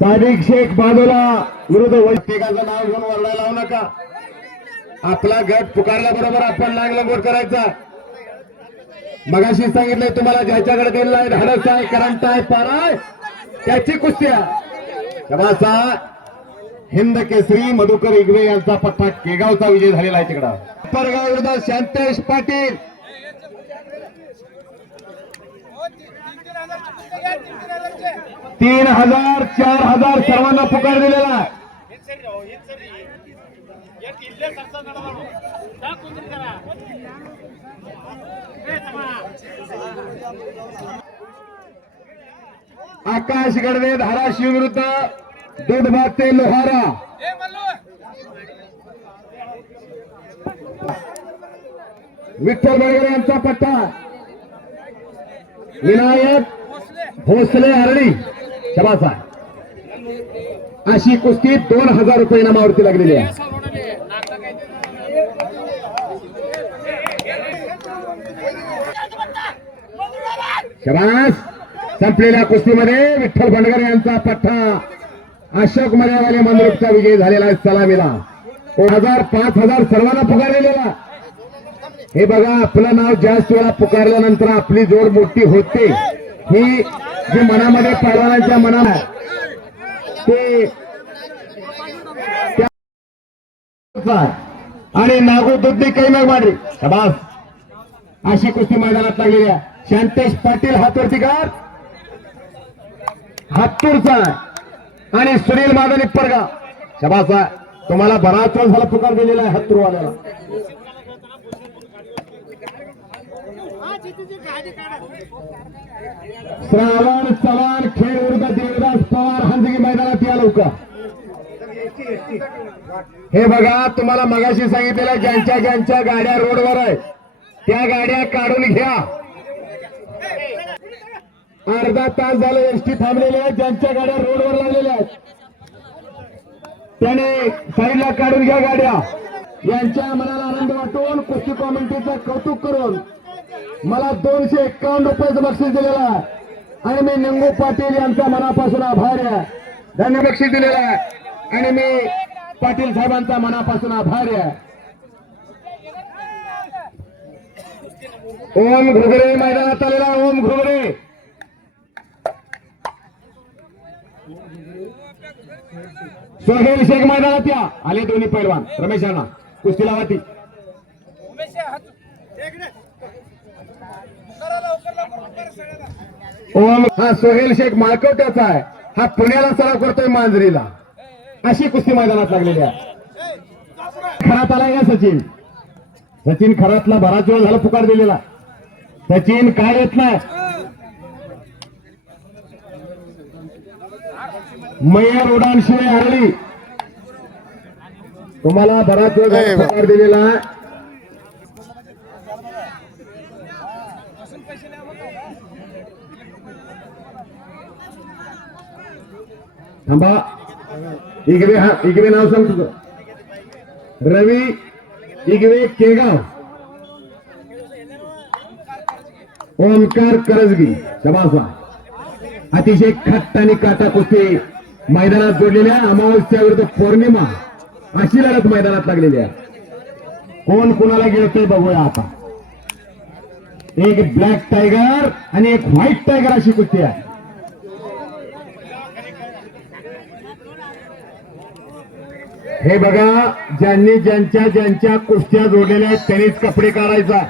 सादिक शेख बाजूला विरुद्ध वैयक्तिकाचं नाव घेऊन वरडायला लावू नका. आपला गट पुकारल्याबरोबर आपण लागलंगोट करायचा. मगाशी सांगितलंय तुम्हाला ज्याच्याकडे दिलेला आहे धाडस आहे करंट आहे पारा आहे त्याची कुस्ती आहे. शबासा हिंद केसरी मधुकर इगवे यांचा पट्टा केगावचा विजय झालेला आहे तिकडं. परगाव विरुद्ध शांतेश पाटील. 3,000 4,000 सर्वांना पुकार दिलेला आहे. आकाश गडवे धाराशिव विरुद्ध दूधबाग ते लोहारा. विठ्ठल बळगरे यांचा पट्टा. विनायक भोसले आरडी. शबासा अशी कुस्ती 2,000 रुपये इनामावरती लागलेली आहे. शबास संपलेल्या कुस्तीमध्ये विठ्ठल बंडगर यांचा पट्टा अशोक मर्यावाले मंद्रुपचा विजय झालेला आहे. सलामीला 2,000 5,000 सर्वांना पुकार दिलेला. हे बघा आपलं नाव जास्त वेळा पुकारल्यानंतर आपली जोड मोठी होते. ही जी मनामध्ये पैलवानांच्या मनात ते आणि नागू दुधनी काही मग मांडली. शबास अशी कुस्ती मैदानात लागलेली आहे. शांतेश पाटील हातवरतीकार हातूरचा आणि सुनील माधव निप्परगा. शबासा तुम्हाला बराच वेळ झाला पुकार दिलेला आहे हातूरवाल्याला. श्रावण चव्हाण खेळ विरुद्ध देवदास पवार हंजगी मैदानात या लवकर. हे बघा तुम्हाला मगाशी सांगितलेलं ज्यांच्या ज्यांच्या गाड्या रोडवर आहेत त्या गाड्या काढून घ्या. अर्धा तास झालं एसटी थांबलेल्या आहेत. ज्यांच्या गाड्या रोडवर लागलेल्या आहेत त्याने साईडला काढून घ्या गाड्या. यांच्या मनाला आनंद वाटून कुस्ती कमिटीचं कौतुक करून मला 251 रुपयाचं बक्षीस दिलेलं आहे आणि मी निंगू पाटील यांचा मनापासून आभार आहे. धन्य बक्षीस दिलेलं आहे आणि मी पाटील साहेबांचा मनापासून आभार आहे. ओम घुगरे मैदानात आलेला. ओम घुगरे सोहेल शेख मैदानात या आले दोन्ही पैलवान. रमेश अण्णा कुस्तीला वाटी. ओम हा सोहेल शेख माळकवट्याचा आहे. हा पुण्याला सराव करतोय मांजरीला. अशी कुस्ती मैदानात लागलेली आहे. खरात आलाय का सचिन. सचिन खरातला बराच वेळ झाला पुकार दिलेला. सचिन काय येत नाही. मयर उडानशिवाय हरली. तुम्हाला बराच वेळ झाला पुकार दिलेला आहे. थांबा. इगवे हा इगवे नाव सांग तुझं. रवी इगवे केगाव. ओमकार करजगी. शबासा अतिशय खट्ट आणि काटा कुस्ती मैदानात जोडलेल्या. अमावस्या विरुद्ध पौर्णिमा अशी लढत मैदानात लागलेली आहे. कोण कोणाला गिळतोय बघूया आता. एक ब्लॅक टायगर आणि एक व्हाईट टायगर अशी कुस्ती आहे. हे बघा ज्यांनी ज्यांच्या ज्यांच्या कुस्त्या जोडलेल्या आहेत त्यांनीच कपडे काढायचा.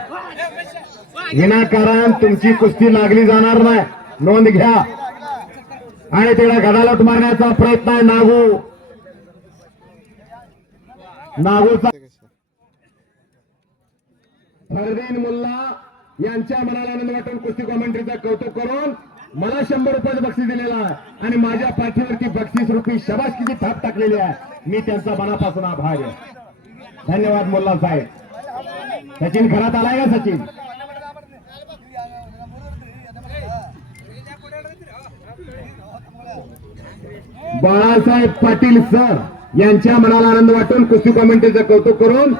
विनाकारण तुमची कुस्ती लागली जाणार नाही. नोंद घ्या. आणि तिला गडालोट मारण्याचा प्रयत्न आहे नागूचा. फरदीन मुल्ला यांच्या मनाला आनंद वाटून कुस्ती कॉमेंट्रीचा कौतुक करून मला 100 रुपयाचं बक्षीस दिलेलं आहे आणि माझ्या पाठीवरती बक्षीस रुपी शबासकीची थाप टाकलेली आहे. मी त्यांचा मनापासून आभार आहे. धन्यवाद मुल्ला साहेब. सचिन खरात आलाय का सचिन. बाळासाहेब पाटील सर यांच्या मनाला आनंद वाटून कुस्ती कॉमेंट्रीचं कौतुक करून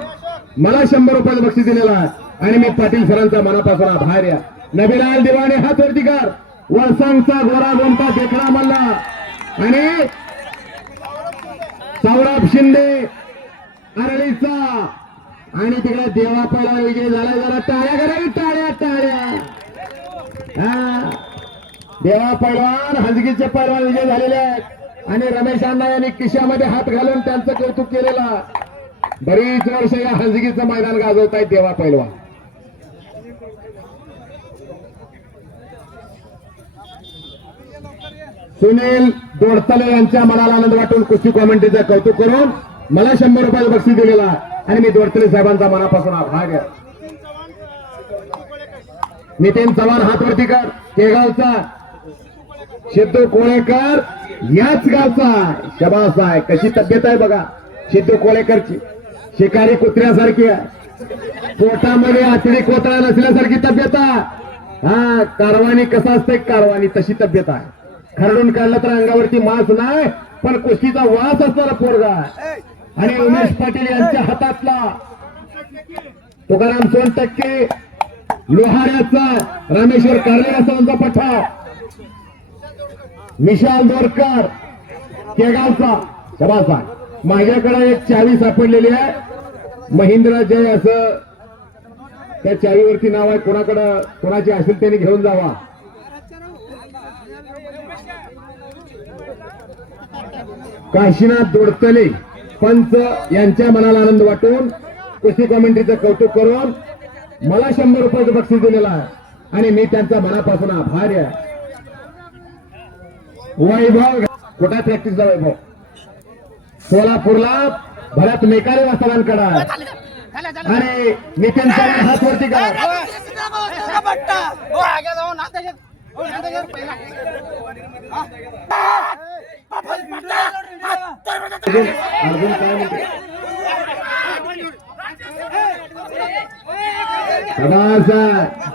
मला 100 रुपयाचं बक्षीस दिलेलं आहे आणि मी पाटील सरांचा मनापासून आभार आहे. नबीलाल दिवाणे हातवरतीकार. वळसांगचा गोरा गोमटा देखणा मल्ला आणि सौरभ शिंदे अरळीचा आणि तिकडे देवा पहिला विजय झाला. जरा टाळ्या करावी. टाळ्या. देवा पैलवान हंजगीचे पैलवान विजय झालेले आहेत. आणि रमेश अण्णा यांनी खिशामध्ये हात घालून त्यांचं कौतुक केलेलं. बरीच वर्ष या हंजगीचं मैदान गाजवत आहेत देवा पैलवान. सुनील दोडतले यांच्या मनाला आनंद वाटून कुस्ती कॉमेंट्रीचं कौतुक करून मला 100 रुपयाचं बक्षीस दिलेला आणि मी दोडतले साहेबांचा मनापासून आभार आहे. नितीन चव्हाण हातवरतीकर केगावचा, सिद्धू कोळेकर याच गावचा. शबास आहे. कशी तब्येत आहे बघा सिद्धू कोळेकरची. शिकारी कुत्र्यासारखी आहे. पोटामध्ये आतडी कोतळा नसल्यासारखी तब्येत आहे. हा कारवानी कसा असते कारवानी तशी तब्येत आहे. खरडून काढलं तर अंगावरती मांस नाही पण कुस्तीचा वास असणारा पोरगा आहे. आणि उमेश पाटील यांच्या हातातला तुकाराम सोनटक्के लोहाऱ्याचा रामेश्वर कार्लेवासांचा पठा, विशाल दोरकर केगावचा. शबास आहे. माझ्याकडे एक चावी सापडलेली आहे महिंद्रा जय असं. त्या चावीवरती नाव आहे. कोणाकडं कोणाची असेल त्याने घेऊन जावा. काशीनाथ दोडतले पंच यांच्या मनाला आनंद वाटून कुस्ती कॉमेंट्रीचं कौतुक करून मला 100 रुपयाचं बक्षीस दिलेलं आहे आणि मी त्यांचा मनापासून आभारी आहे. वैभव कुठे प्रॅक्टिसला वैभव सोलापूरला भरत मेकारे वास्तवांकडे आणि नितीन चव्हाण हातवरती का अर्जुन काय म्हणते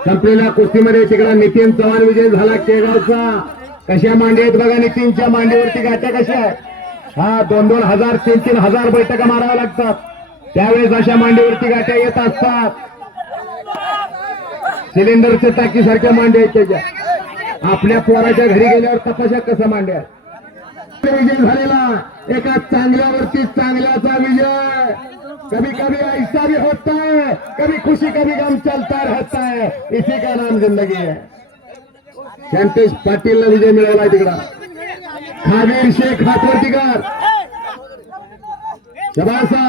संपलेल्या कुस्तीमध्ये तिकडे नितीन चव्हाण विजय झाला केगावचा. कशा मांडी आहेत बघा नितीनच्या मांडीवरती गाठ्या कशा आहेत. हा 2-2 हजार 3-3 हजार बैठका माराव्या लागतात. त्यावेळेस अशा मांडीवरती गाठ्या येत असतात. सिलेंडरच्या टाकीसारख्या मांड्या आहेत त्याच्या. आपल्या पोराच्या घरी गेल्यावर तपाशा कसा मांड्या. विजय झालेला एका चांगल्यावरती चांगल्याचा विजय. कभी कभी ऐसा भी होता है, कभी खुशी कभी गम चलता रहता है, इसी का नाम जिंदगी है. शांतेश पाटीलला विजय मिळवला तिकडा. खाबीर शेख हातवरतीकर शबासा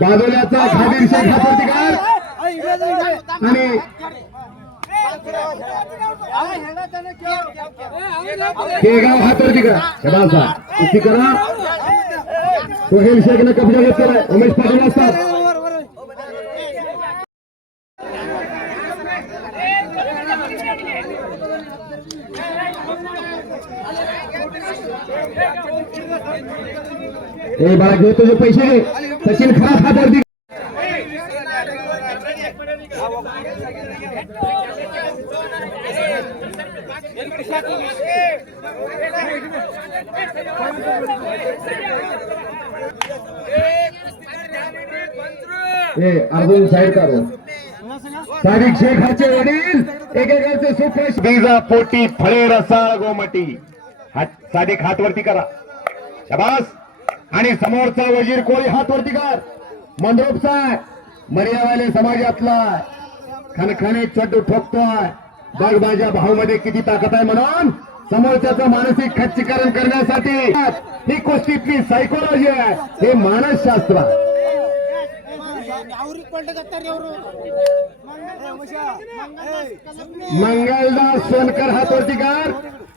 बाजोल्याचा खाबीर शेख हातवरतीकर आणि केगाव हातवरतीकर शबासा कुस्ती करा. सोहेल शेखने कब्जा घेतलेला आहे. उमेश पाटील असतात. हे बाळा घे तुझे पैसे घे. सचिन खराब हातवरती अर्जुन साईड काढून सादिक शेखाचे वडील एकेकाचे सुप्रेश बीजा पोटी फळे रसाळ गोमटी. सादिक हातवरती करा. शबास. आणि समोरचा वजीर कोळी हातवरती कर. मंद्रोपचा मर्यावाले समाजातला खणखणे चड्डू ठोकतोय. बघ माझ्या भाऊमध्ये किती ताकद आहे म्हणून समोरच्याचं मानसिक खच्चीकरण करण्यासाठी ही कुस्तीतली सायकोलॉजी आहे. हे मानसशास्त्र. मंगलदास सोनकर हातवरतीकर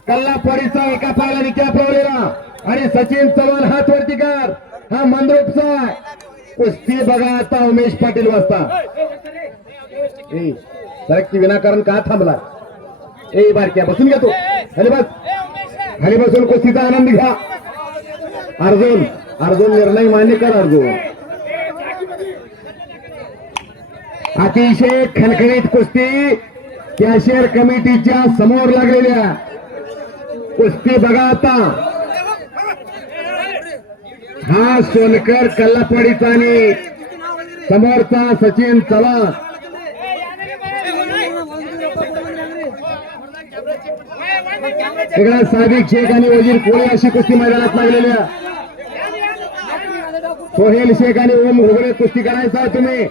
कल्लापडीचा एका पायाला निक्या पळवलेला आणि सचिन चव्हाण हातवरतीकर हा मंद्रोपचा. कुस्ती बघा आता उमेश पाटील वाजता. सरकी विनाकारण का थांबला. ए बारक्या बसून घ्या. तू खाली बस. खाली बसून कुस्तीचा आनंद घ्या. अर्जुन निर्णय मान्य कर. अर्जुन अतिशय खणखणीत कुस्ती कॅशियर कमिटीच्या समोर लागलेल्या कुस्ती बघा आता. हा सोनकर कल्लापडीचा आणि समोरचा सचिन चव्हाण. इकडे सादिक शेख आणि वजीर कोळी अशी कुस्ती मैदानात लागलेल्या. सोहेल शेख आणि ओम घुगरे कुस्ती करायचा तुम्ही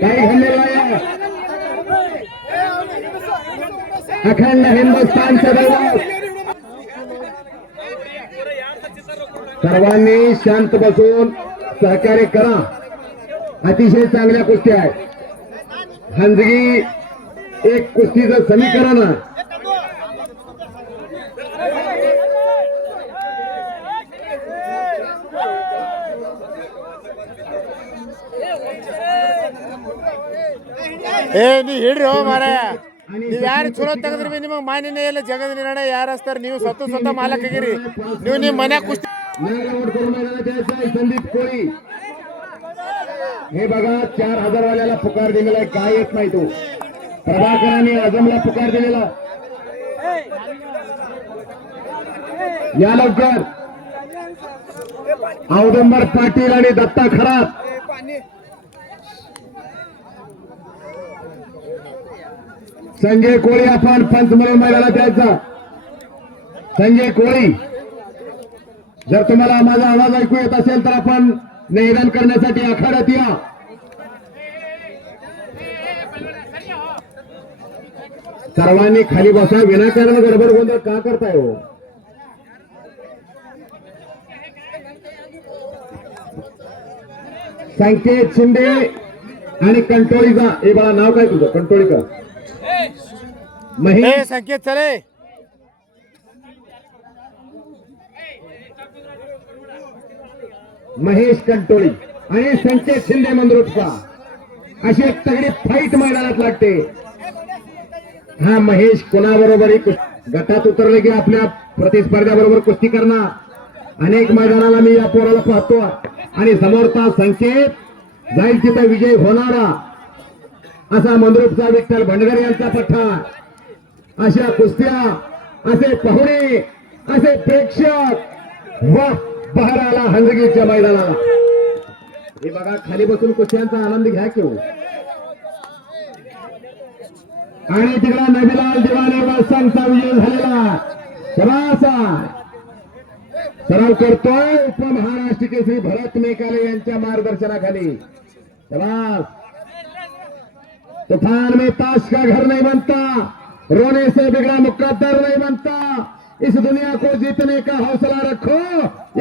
काही घडलेलं आहे. अखंड हिंदुस्थानचा दैवत सर्वांनी शांत बसून सहकार्य करा. अतिशय चांगल्या कुस्त्या आहेत. हंजगी एक कुस्तीचं समीकरण आहे. ಏ ನೀ ಹಿಡ್ರಿ ಹೋ ಮಾರಾಯ ನೀವು ಯಾರು ಚಲೋ ತೆಗೆದ್ರಿ ನಿಮಗೆ ಮಾನ್ಯನೇ ಇಲ್ಲ ಜಗದ ನಿರ್ಣಯ ಯಾರು ಹಚ್ತಾರೆ ನೀವು ಸ್ವತಃ ಮಾಲಕ್ ಆಗಿರಿ ನೀವು ನಿಮ್ಮ ಮನ್ಯಾಗ ಕುಸ್ತಿ संदीप कोळी हे बघा 4000 वाल्याला पुकार दिलेला आहे. काय येत नाही तो प्रभाकरांनी आजमला पुकार दिलेला. या लवकर औदुंबर पाटील आणि दत्ता खरात संजय कोळी आपण पंच म्हणून मैदानात द्यायचा. संजय कोळी जर तुम्हाला माझा आवाज ऐकू येत असेल तर आपण निवेदन करण्यासाठी आखाड्यात या. सर्वांनी खाली बसा. विनाकारण गडबड गोंधळ का करताय हो? संकेत शिंदे आणि कंटोळीचा हे बघा नाव काय तुझं? कंटोळीकर महेश संकेत चले महेश कंटोळी आणि संकेत शिंदे मंद्रुपचा अशी एक तगडी फाईट मैदानात लागते. हा महेश कोणाबरोबरही गटात उतरले की आपल्या प्रतिस्पर्ध्याबरोबर कुस्ती करणार. अनेक मैदानाला मी या पोराला पाहतो आणि समोरचा संकेत जाईल तिथं विजय होणारा असा मंद्रुपचा विठ्ठल भंडगर यांचा पठार. अशा कुस्त्या, असे पाहुणे, असे प्रेक्षक वा बाहेर आला हंजगीच्या मैदानाला. हे बघा खाली बसून कुस्त्यांचा आनंद घ्या की हो. आणि तिकडा नबीलाल दिवाने वासांचा विजय झालेला शबासा सराव करतोय उपमहाराष्ट्र केसरी भरत मेकाले यांच्या मार्गदर्शनाखाली. शबास. तूफान में ताश का घर नहीं बनता, रोने से बिगड़ा मुकद्दर नहीं बनता. इस दुनिया को जीतने का हौसला रखो.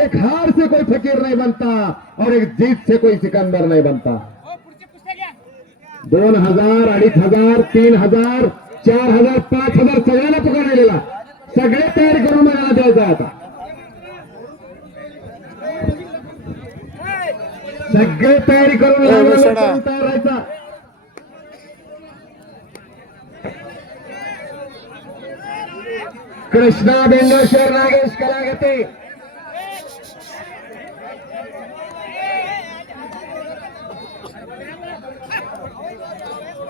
एक हार से कोई फकीर नहीं बनता और एक जीत से कोई सिकंदर नहीं बनता. 2000, 2500, 3000, 4000, 5000 सगळ्यांना पुकारलेला. सगळे तयारी करून मला द्यायचा आता. सगळे तयारी करून तयार राहायचा. कृष्णा बेंगेश्वर नागेश कलागते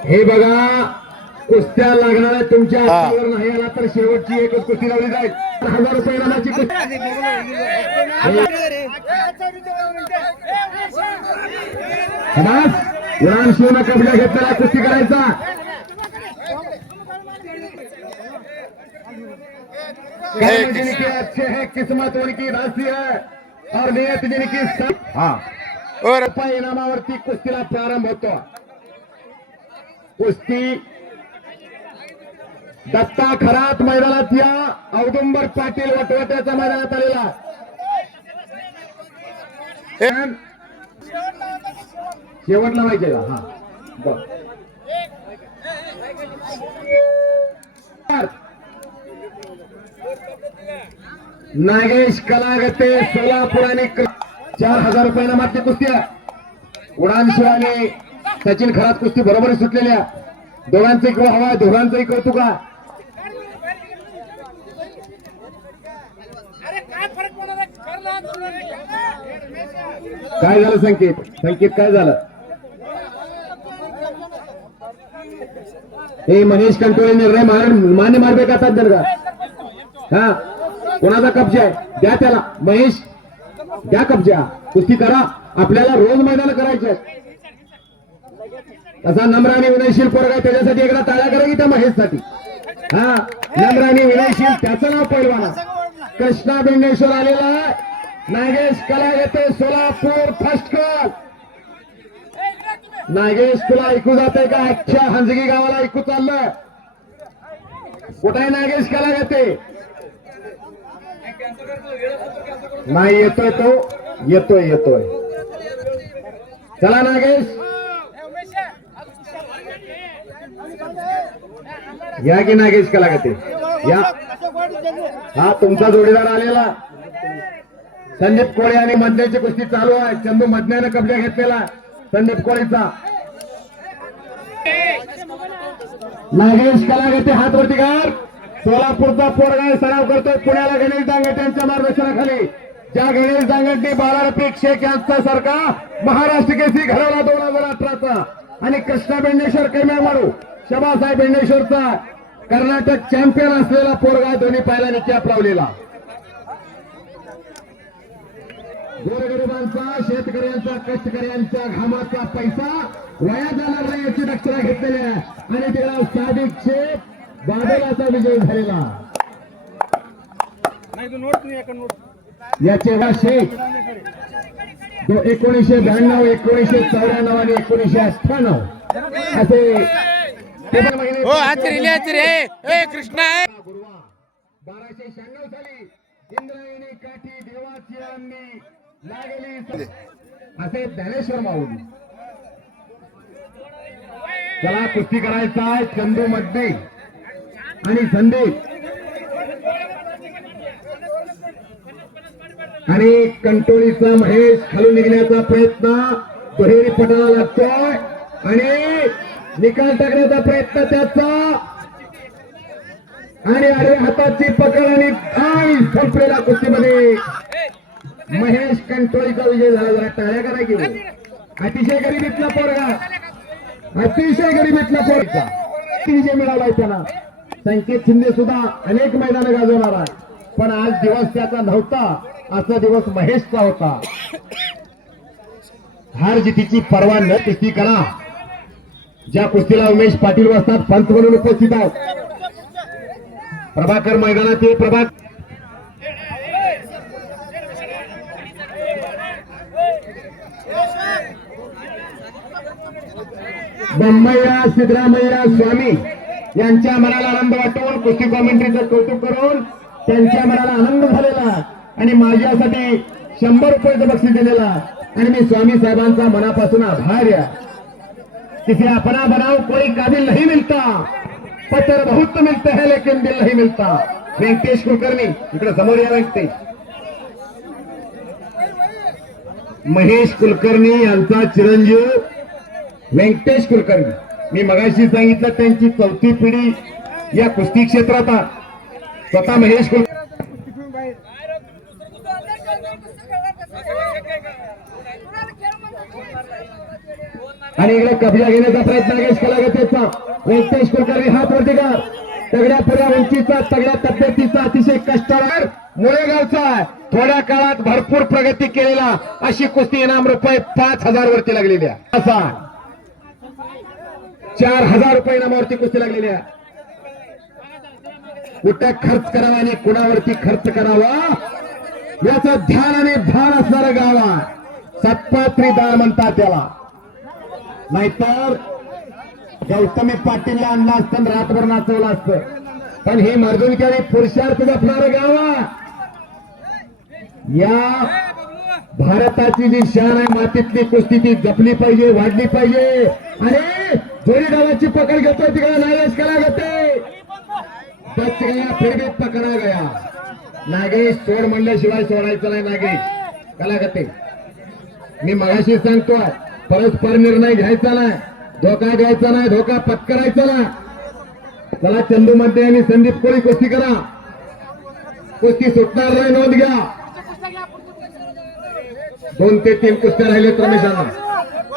हे बघा कुस्त्या लागणाऱ्या तुमच्या हातावर नाही आला तर शेवटची एकच कुस्ती लावली जाईल. 1000 रुपये नामाची कुस्ती. उडान शिवना कब्जा घेतलेला कुस्ती करायचा. जिनकी अच्छे है किस्मत उनकी राशि है और नियत जिनकी और इनामावरती कुस्तीला प्रारंभ होतो. कुस्ती दत्ता खरात मैदानात या. औदुंबर पाटील वटवट्याच्या मैदानात आलेला. शेवटला माहिती का? हा बर. नागेश कलागते सोलापूर आणि 4000 रुपये नामाची कुस्त्या. उडान शिवाने सचिन खरात कुस्ती बरोबर सुटलेल्या. दोघांचंही किंवा हवा दोघांचंही कौतुक का. काय झालं संकेत? संकेत काय झालं? हे मनीष कंटोळे निर्णय मान्य मारಬೇಕಾಗ್ತದ जर हा कोणाचा कब्जा आहे द्या त्याला. महेश द्या कब्जा. कुस्ती करा. आपल्याला रोज मैदान करायचे. तसा नम्र आणि विनयशील पोरगा त्याच्यासाठी एकदा टाळ्या करा की त्या महेशसाठी. हा नम्र आणि विनयशील त्याचं नाव पैलवान. कृष्णा बेंगेश्वर आलेला. नागेश कला येते सोलापूर फर्स्ट कॉल. नागेश तुला ऐकू जाते का? अख्ख्या हंजगी गावाला ऐकू चाललं. कुठे नागेश कला येते? नाही येतोय तो, येतोय. चला नागेश, या की नागेश कलागते या. हा तुमचा जोडीदार आलेला संदीप कोळे आणि मधल्याची कुस्ती चालू आहे. चंदू मधल्याने कब्जा घेतलेला संदीप कोळेचा. नागेश कलागते हात वरती कर. सोलापूरचा पोरगा सराव करतोय पुण्याला. गणेश दांगट यांच्या मार्गदर्शनाखाली ज्या गणेश दांगटने बाला रफिक शेख यांच्यासारखा महाराष्ट्र केसरी घडवला 2018चा आणि कृष्णा बेंडेश्वर कैम्यामारू शबासाहेब बेंडेश्वरचा कर्नाटक चॅम्पियन असलेला पोरगा दोन्ही पायला निकाप लावलेला. गोरगरिबांचा, शेतकऱ्यांचा, कष्टकऱ्यांच्या घामाचा पैसा वाया जाणार नाही याची दक्षता घेतलेली आहे आणि त्याला सादिक शेख बादलाचा विजय झालेला. याचे शेख 1992, 1994 आणि 1998 असे हो हाती रे ए कृष्णा 1296 साली इंद्रायणी काठी देवाची अंगी लागली असे ज्ञानेश्वर माऊली. चला कुस्ती करायचा चंदू मध्ये आणि संदीप आणि कंटोळीचा महेश खालून निघण्याचा प्रयत्न दुहेरी पटाला लागतोय आणि निकाल टाकण्याचा प्रयत्न त्याचा आणि अरे हाताची पकड आणि संपलेल्या कुस्तीमध्ये महेश कंटोळीचा विजय झाला. जरा टाळ्या करा की. अतिशय गरिबीतला पोरगा, अतिशय गरिबीतला पोरगा विजय मिळालाय त्यांना. संकेत शिंदे सुद्धा अनेक मैदानं गाजवणार आहे पण आज दिवस त्याचा नव्हता. असा दिवस महेशचा होता. हार जितीची पर्वा न कुस्ती करा. ज्या कुस्तीला उमेश पाटील वाजतात पंच म्हणून उपस्थित आहेत. प्रभाकर मैदानात ये. प्रभाकर बंबईया सिद्धरामय्या स्वामी यांच्या मनाला आनंद वाटून कुस्ती कॉमेंट्रीचं कौतुक करून त्यांच्या मनाला आनंद झालेला आणि माझ्यासाठी 100 रुपयाचं बक्षीस दिलेला आणि मी स्वामी साहेबांचा मनापासून आभार या. किसी अपना बनाव कोई काबिल नहीं मिलता, पत्थर बहुत मिलते हैं लेकिन दिल नहीं मिलता. व्यंकटेश कुलकर्णी इकडे समोर या. व्यंकटेश महेश कुलकर्णी यांचा चिरंजीव व्यंकटेश कुलकर्णी. मी मगाशी सांगितलं त्यांची 4थी पिढी या कुस्ती क्षेत्रात आहे. स्वतः महेश कुलकर्णी आणि इकडे कब्जा घेण्याचा प्रयत्न नागेश कलागतेचा. व्यंकटेश कुलकर्णी हात वरती कर. तगड्या पुऱ्या उंचीचा, तगड्या तब्येतीचा, अतिशय कष्टावर मुळेगावचा थोड्या काळात भरपूर प्रगती केलेला अशी कुस्ती इनाम रुपये 5000 वरती लागलेल्या. असा 4000 रुपये इनामावरती कुस्ती लागलेल्या. कुठे खर्च करावा आणि कुणावरती खर्च करावा याचं ध्यान आणि भान असणारं गाव आहे. सत्पात्री दाळ म्हणतात त्याला. नाहीतर गौतमी पाटीलला आणलं असतं रातभर नाचवलं असतं. पण हे मर्दुनकरी पुरुषार्थ जपणारं गाव आहे. या भारताची जी शान आहे मातीतली कुस्ती ती जपली पाहिजे, वाढली पाहिजे. आणि जोडीदाराची पकड घेतोय तिकडे नागेश कलागते. बच गया फिर भी पकडा गया. नागेश सोड म्हणल्याशिवाय सोडायचं नाही. नागेश कलागते मी मगाशी सांगतोय परस्पर निर्णय घ्यायचा नाही, धोका घ्यायचा नाही, धोका पत्करायचा नाही. चला चंदू मध्ये आणि संदीप कोळी कुस्ती करा. कुस्ती सुटणार नाही, नोंद घ्या. 2 ते 3 कुस्त्या राहिलेत रमेशांना.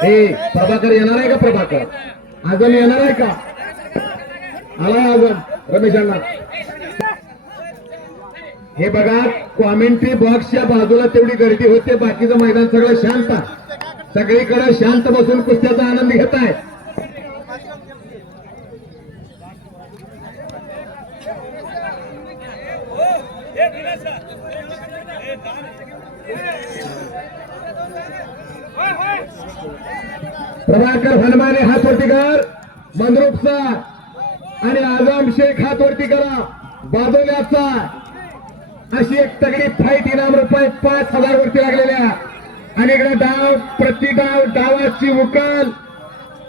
हे प्रभाकर येणार आहे का? प्रभाकर अजून येणार आहे का? आला अजून रमेशांना. हे बघा कॉमेंट्री बॉक्सच्या बाजूला तेवढी गर्दी होते, बाकीचं मैदान सगळं शांत. सगळीकडे शांत बसून कुस्त्याचा आनंद घेत आहे. प्रभाकर हनुमाने हात वरती कर. मंद्रुपचा आणि आझम शेख हात वरती करा. बादोल्याचा अशी एक तगडी फाईट इनाम रुपये 5,000 वरती लागलेल्या आणि इकडे डाव प्रति डावाची उकल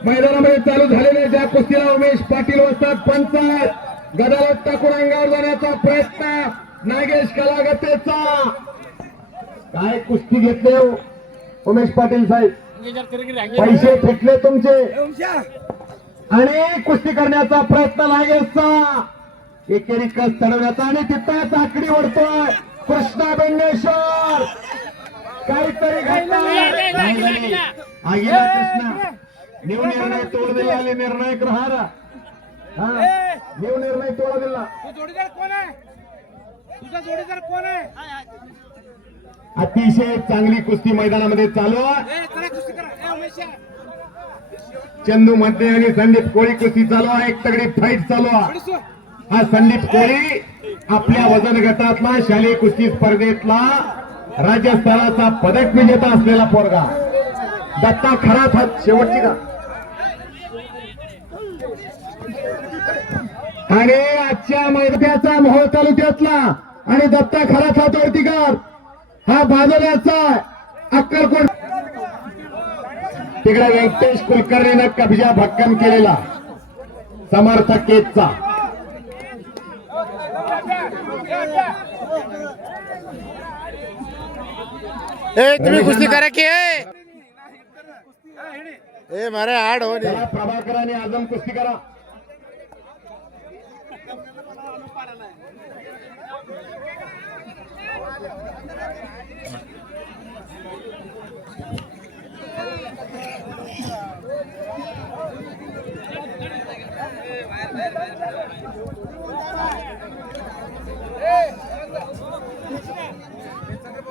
मैदानामध्ये चालू झालेल्या ज्या कुस्तीला उमेश पाटील वस्ताद पंच गदाला टाकून अंगावर जाण्याचा प्रयत्न नागेश कलागतेचा काय कुस्ती घेतले हो उमेश पाटील साहेब पैसे फेटले तुमचे आणि कुस्ती करण्याचा प्रयत्न नागेशचा एकेरी कस चढवण्याचा आणि तिथंच आकडी ओढतोय कृष्णा बेंडेश्वर काहीतरी कृष्णा न्यू निर्णय तोड दिला निर्णायक राहणार न्यू निर्णय तोड दिला जोडीदार कोण आहे तुझा जोडीदार कोण आहे अतिशय चांगली कुस्ती मैदानामध्ये चालू आहे चला कुस्ती करा उमेश चंदू मध्ये आणि संदीप कोळी कुस्ती चालू आहे एक तगडी फाईट चालू आहे हा संदीप कोळी आपल्या वजन गटातला शालेय कुस्ती स्पर्धेतला राज्यस्तराचा पदक विजेता असलेला पोरगा दत्ता खरात हात शेवटची का आणि आजच्या मैदानाचा मोहोळ तालुक्यातला आणि दत्ता खरात हात वरतीकर हा बाजल्याचा अक्कलकोट तिकडे व्यंकटेश कुलकर्णीनं कब्जा भक्कम केलेला समर्थक केजचा तुम्ही कुस्ती करा की मारे आड हो प्रभाकर आणि आजम कुस्ती करा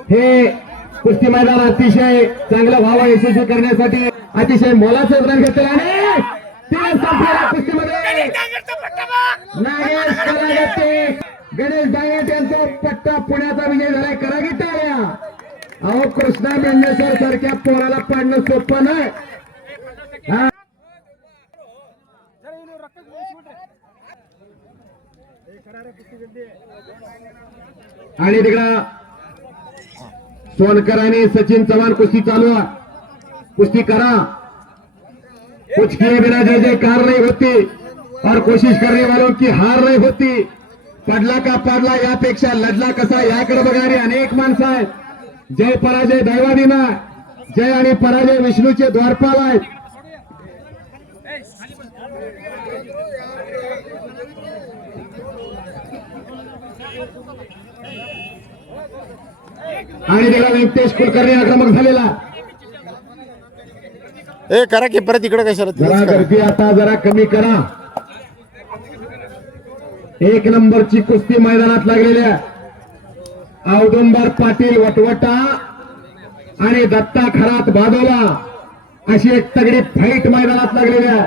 हे कुस्ती मैदान अतिशय चांगलं व्हावं यशस्वी करण्यासाठी अतिशय मोलाचं योगदान घेतलं आणि ते संपलेल्या कुस्तीमध्ये नागेश करागते गणेश डांगट यांचा पट्टा पुण्याचा विजय झालाय करागी टाळ्या अहो कृष्णा बेंडेश्वर सारख्या पोराला पाडणं सोपं नाही आणि तिकडं सोनकर आणि सचिन चव्हाण कुस्ती चालू है कुस्ती करा कुछ किए बिना जय जयकार नहीं होती और कोशिश करने वालों की हार नहीं होती पडला का पाडला यापेक्षा लढला कसा याकडे बघणारी अनेक माणसं आहेत जय पराजय दैवादीना जय आणि पराजय विष्णूचे द्वारपाल आहेत आणि त्याला व्यंकटेश कुलकर्णी आक्रमक झालेला करा की परत इकडे कशाला जरा गर्दी आता जरा कमी करा एक नंबरची कुस्ती मैदानात लागलेल्या औदुंबर पाटील वटवटा आणि दत्ता खरात बादोला अशी एक तगडी फाईट मैदानात लागलेल्या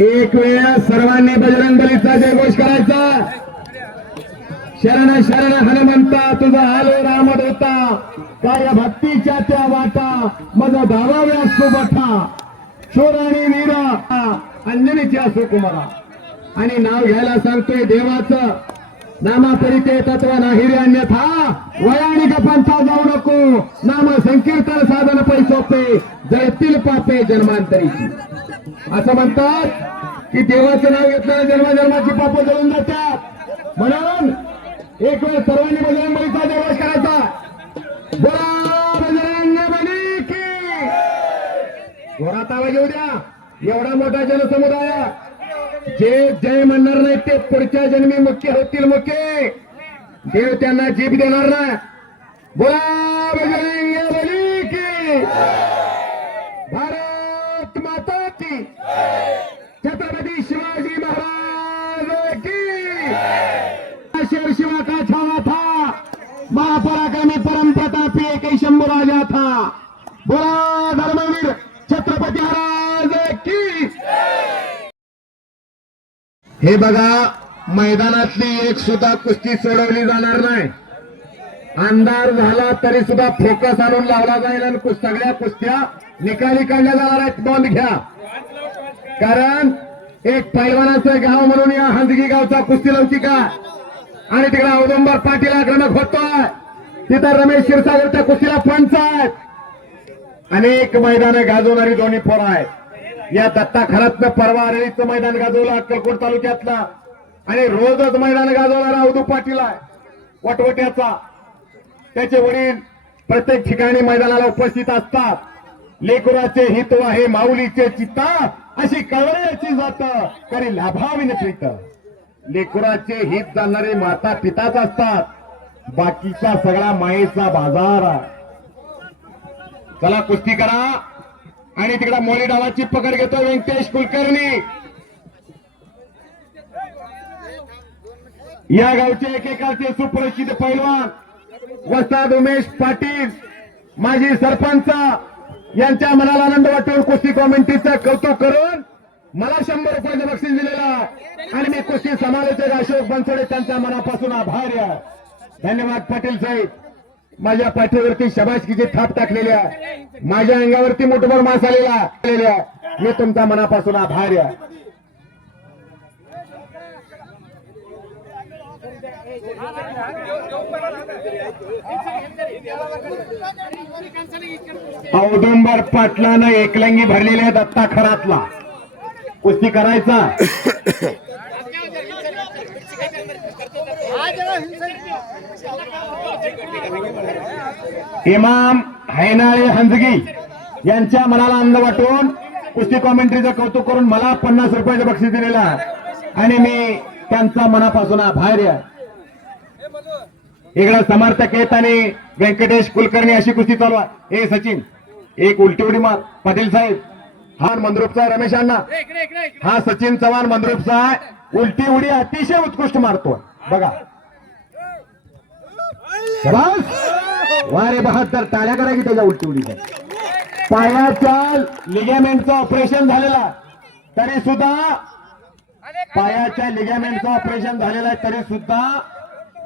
एक वेळ सर्वांनी बजरंग बलीचा जयघोष करायचा शरण शरण हनुमंता तुझा आलो रामद होता काय भक्तीच्या त्या वाटा माझा धावाव्या सुबठा शोर आणि वीरा अंजनीच्या सुकुमारा आणि नाव घ्यायला सांगतोय देवाचं नामापरिते तत्व नाही रे अन्यथा वयाने गपांचा जाऊ नको नाम संकीर्तन साधन पैसोपे जळतील पापे जन्मांतरीची असं म्हणतात की देवाचं नाव घेतल्याने जन्मजन्माची पाप जळून जातात म्हणून एक वेळ सर्वांनी बजरंग बलीचा जयघोष करायचा बोला बजरंग बली की जोरात आवाज येऊ द्या एवढा मोठा जनसमुदाय जे जय म्हणणार नाही ते पुढच्या जन्मी मुख्य होतील मुख्य देव त्यांना जीभ देणार नाही बोला बजरंग बली की भारत माता की छत्रपति शिवाजी महाराज की शेर शिवा का छावा था महापराक्रमी परम प्रतापी एक शंभू राजा था बोला धर्मवीर छत्रपती महाराज की हे बघा मैदानातली एक सुद्धा कुस्ती सोडवली जाणार नाही अंधार झाला तरी सुद्धा फोकस आणून लावला जाईल आणि सगळ्या कुस्त्या निकाली काढल्या जाणार आहेत नोंद घ्या कारण एक पैलवानाचं गाव म्हणून या हंजगी गावचा कुस्ती लवचिका आणि तिकडे औदुंबर पाटील आक्रमक होतोय. तिथं रमेश क्षीरसागरच्या कुस्तीला पंच आहेत. अनेक मैदानं गाजवणारी दोन्ही पोरं आहेत. या दत्ता खरातनं परवा आरेलीचं मैदान गाजवलं अक्कलकोट तालुक्यातलं आणि रोजच मैदान गाजवणारा अवधू पाटील आहे वटवट्याचा. त्याचे वडील प्रत्येक ठिकाणी मैदानाला उपस्थित असतात. लेकराचे हित हे माऊलीचे चित्ता अशी कळवळ्याची जात करी लाभावी प्रीत. लेकराचे हित जाणणारे माता पिताच असतात. बाकीचा सगळा मायेचा बाजार आहे. चला कुस्ती करा. आणि तिकडे मोली डावाची पकड घेतो व्यंकटेश कुलकर्णी. या गावचे एकेकाचे सुप्रसिद्ध पैलवान वस्ताद उमेश पाटील माजी सरपंच यांच्या मनाला आनंद वाटून कुस्ती कॉमेंट्रीचं कौतुक करून मला 100 रुपयाचं बक्षीस दिलेलं आणि मी कुस्ती समालोचक अशोक बनसोडे त्यांच्या मनापासून आभारी आहे. धन्यवाद पाटील साहेब. माझ्या पाठीवरती शबासकीची थाप टाकलेली आहे. माझ्या अंगावरती मुठभर मास आलेला आहे. मी तुमच्या मनापासून आभारी आहे. औदुंबर पाटलानं एकलंगी भरलेल्या दत्ता खरातला कुस्ती करायचा. इमाम हैनाळे हंजगी यांच्या मनाला आनंद वाटून कुस्ती कॉमेंट्रीचं कौतुक करून मला 50 रुपयाचं बक्षीस दिलेलं आहे आणि मी त्यांचा मनापासून आभारी आहे. इकडे समर्थक आहेत आणि व्यंकटेश कुलकर्णी अशी कुस्ती चालू आहे. ए सचिन एक उलटी उडी मार. पाटील साहेब हा मंद्रुपचा आहे. रमेश अण्णा हा सचिन चव्हाण मंद्रुपचा आहे. उलटी उडी अतिशय उत्कृष्ट मारतोय बघा. वारे बहात्तर टाळ्या करा की त्याच्या उलटी उडीचा. पायाच्या लिगामेंटचं ऑपरेशन झालेला तरी सुद्धा पायाच्या लिगामेंटचं ऑपरेशन झालेलं आहे तरी सुद्धा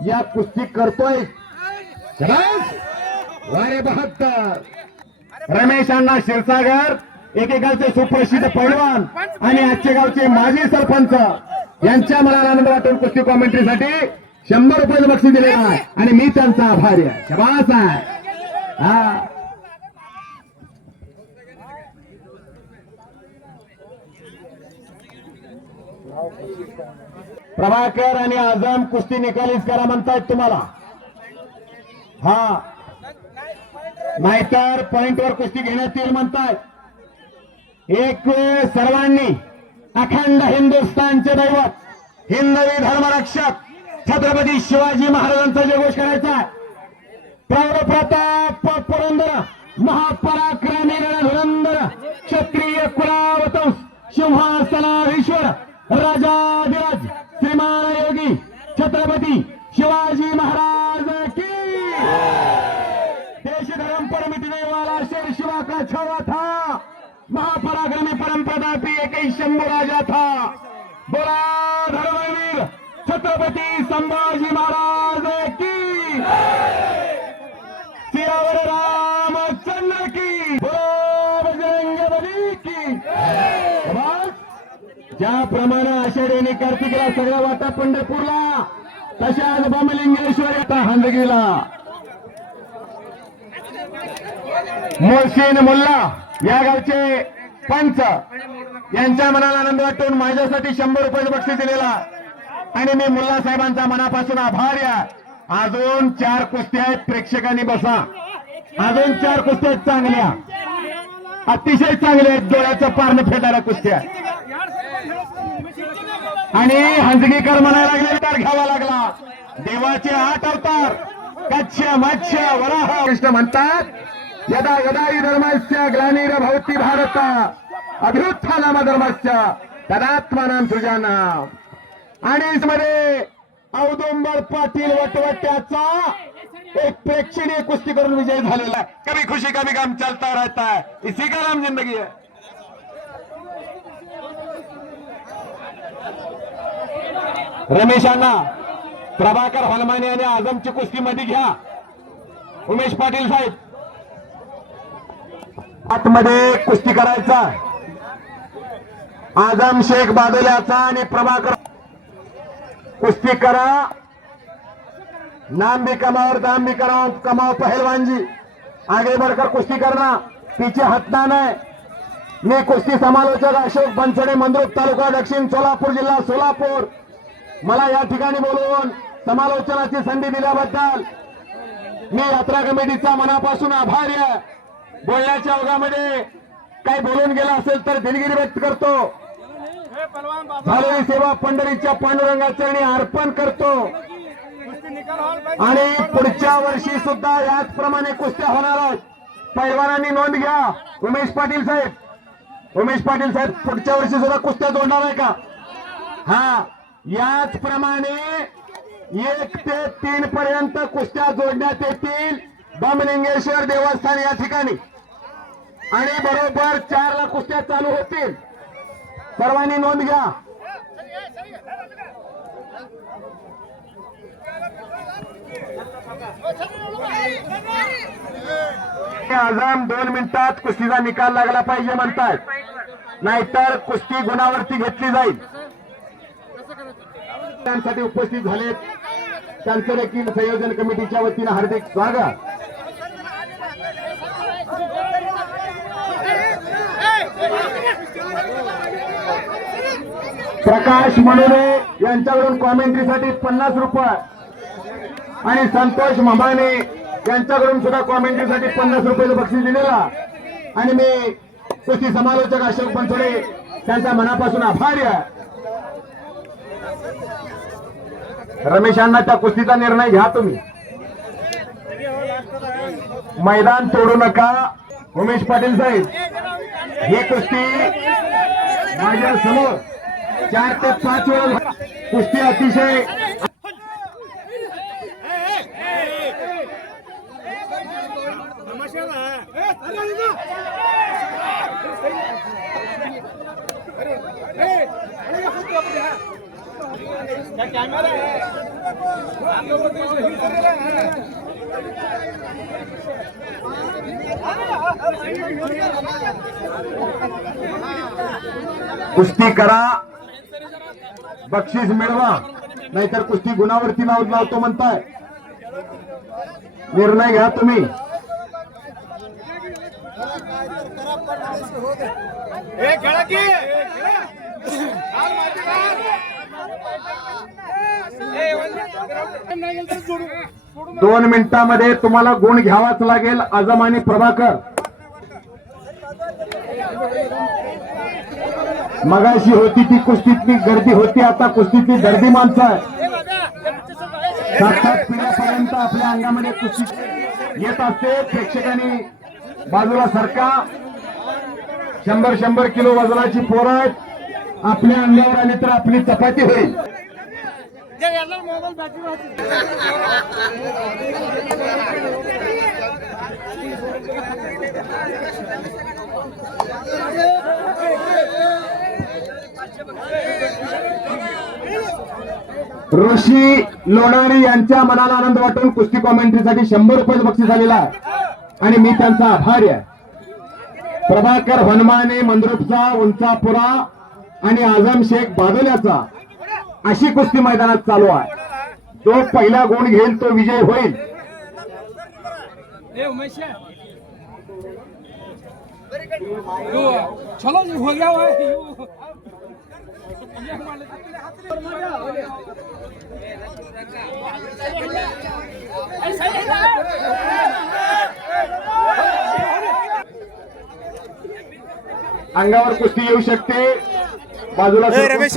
या कुस्ती करतोय. वारे बहात्तर. रमेश अण्णा क्षीरसागर एकेकाचे सुप्रसिद्ध पैलवान आणि आजचे गावचे माजी सरपंच यांच्या मनाला आनंद वाटून कुस्ती कॉमेंट्रीसाठी 100 रुपयाचं बक्षीस दिलेलं आहे आणि मी त्यांचा आभारी आहे. शबास आहे. हा प्रभाकर आणि आझम कुस्ती निकालीच करा म्हणतायत तुम्हाला. हा नाहीतर पॉइंटवर कुस्ती घेण्यात येईल म्हणतायत. एक वेळ सर्वांनी अखंड हिंदुस्थानचे दैवत हिंदवी धर्मरक्षक छत्रपती शिवाजी महाराजांचा जयघोष करायचा आहे. प्रौढ प्रताप पुरंदर महापराक्रमी रणधुरंदर क्षत्रिय कुलावतंस सिंहासनाधीश्वर राजाधिराज श्रीमान योगी छत्रपती शिवाजी महाराज की. देश धर्म परमिटने वाला शेर शिवा का छावा था. महापराक्रमी परम प्रतापी एक ही शंभू राजा था. बोला धर्मवीर छत्रपती संभाजी महाराज की. सियावर रामचंद्र की. बोला बजरंगबली की. ज्याप्रमाणे आषाढी कार्तिकीला सगळ्या वाटा पंढरपूरला तशा आज बमलिंगेश्वर आता हंदगीला मोहसिन मुल्ला या गावचे पंच यांच्या मनाला आनंद वाटून माझ्यासाठी 100 रुपयाचं बक्षीस दिलेला आणि मी मुल्ला साहेबांचा मनापासून आभारी आहे. अजून 4 कुस्त्या आहेत. प्रेक्षकांनी बसा. अजून 4 कुस्त्या आहेत चांगल्या अतिशय चांगल्या आहेत. डोळ्याचं पारणं फेटायला कुस्त्या आणि हंजगीकर म्हणायला लागले तर घ्यावा लागला. देवाचे 8 अवतार कच्छ मत्स्य वराह कृष्ण म्हणतात. यदा यदाही धर्मस्य ग्लानिर्भवति भारत अभ्युत्थानम धर्मस्य तदात्मानं सृजानाम. आणि मध्ये औदुंबर पाटील वटवट्याचा एक प्रेक्षणीय कुस्ती करून विजय झालेला. कभी खुशी कभी गम चलता रहता है. इसी का नाम जिंदगी है. रमेश अण्णा प्रभाकर हलमाने आणि आझमची कुस्ती मध्ये घ्या. उमेश पाटील साहेब आतमध्ये कुस्ती करायचा. आझम शेख बादल्याचा आणि प्रभाकर कुस्ती करा, नाम भी कमाओ और दाम भी कमाओ पहलवान जी, आगे बढ़कर कुस्ती करना, पीछे हटना नहीं। मी कुस्ती समालोचक अशोक बनसोडे, मंद्रुप तालुका, दक्षिण सोलापूर जिल्हा, सोलापूर। मला या ठिकाणी बोलवून समालोचनाची संधी दिल्याबद्दल मी यात्रा कमिटीचा मनापासून आभारी आहे। बोलण्याच्या ओघामध्ये काही बोलून गेला असेल तर दिलगिरी व्यक्त करतो। झालेली सेवा पंढरीच्या पांडुरंगाचरणी अर्पण करतो आणि पुढच्या वर्षी सुद्धा याचप्रमाणे कुस्त्या होणार आहेत। पैलवानांनी नोंद घ्या। उमेश पाटील साहेब पुढच्या वर्षी सुद्धा कुस्त्या जोडणार आहे का? हा, याचप्रमाणे 1 ते 3 पर्यंत कुस्त्या जोडण्यात येतील बमलिंगेश्वर देवस्थान या ठिकाणी आणि बरोबर 4 ला कुस्त्या चालू होतील। सर्वांनी नोंद घ्या। आझम 2 मिनिटात कुस्तीचा निकाल लागला पाहिजे म्हणतात, नाहीतर कुस्ती गुणावरती घेतली जाईल। त्यांसाठी उपस्थित झालेत त्यांचे देखील संयोजन कमिटीच्या वतीने हार्दिक स्वागत। प्रकाश मनोरे यांच्याकडून कॉमेंट्रीसाठी 50 रुपये आणि संतोष ममाने यांच्याकडून सुद्धा कॉमेंट्रीसाठी 50 रुपयाचं बक्षीस दिलेला आणि मी कुस्ती समालोचक अशोक बनसोडे त्यांचा मनापासून आभारी आहे। रमेशांना त्या कुस्तीचा निर्णय घ्या तुम्ही, मैदान तोडू नका। उमेश पाटील साहेब, ही कुस्ती माझ्या समोर 4 ते 5 वेळा कुस्ती अतिशय कुस्ती करा, बक्षीस मिळवा, नाहीतर कुस्ती गुणावरती लावतो म्हणताय। निर्णय घ्या तुम्ही। दोन मिनिटांमध्ये तुम्हाला गुण घ्यावाच लागेल। आझम आणि प्रभाकर मगाशी होती ती कुस्तीतली गर्दी होती, आता कुस्तीतली गर्दी माणसं आहे। 7-7 पिढ्यापर्यंत आपल्या अंगामध्ये कुस्ती येत असते। प्रेक्षकांनी बाजूला सरका। 100-100 किलो वजनाची पोरं आहेत, आपल्या अंगावर आली तर आपली चपाती होईल। ऋषी लोणारी यांच्या मनाला आनंद वाटून कुस्ती कॉमेंट्रीसाठी 100 रुपये बक्षीस आलेला आहे आणि मी त्यांचा आभारी आहे। प्रभाकर हनुमाने मंद्रुपचा, उंचापुरा आणि आझम शेख बादल्याचा अशी कुस्ती मैदानात चालू आहे। जो पहिला गुण घेईल तो विजय होईल। चलो हो गया अंगावर कुस्ती येऊ शकते। बाजूला रमेश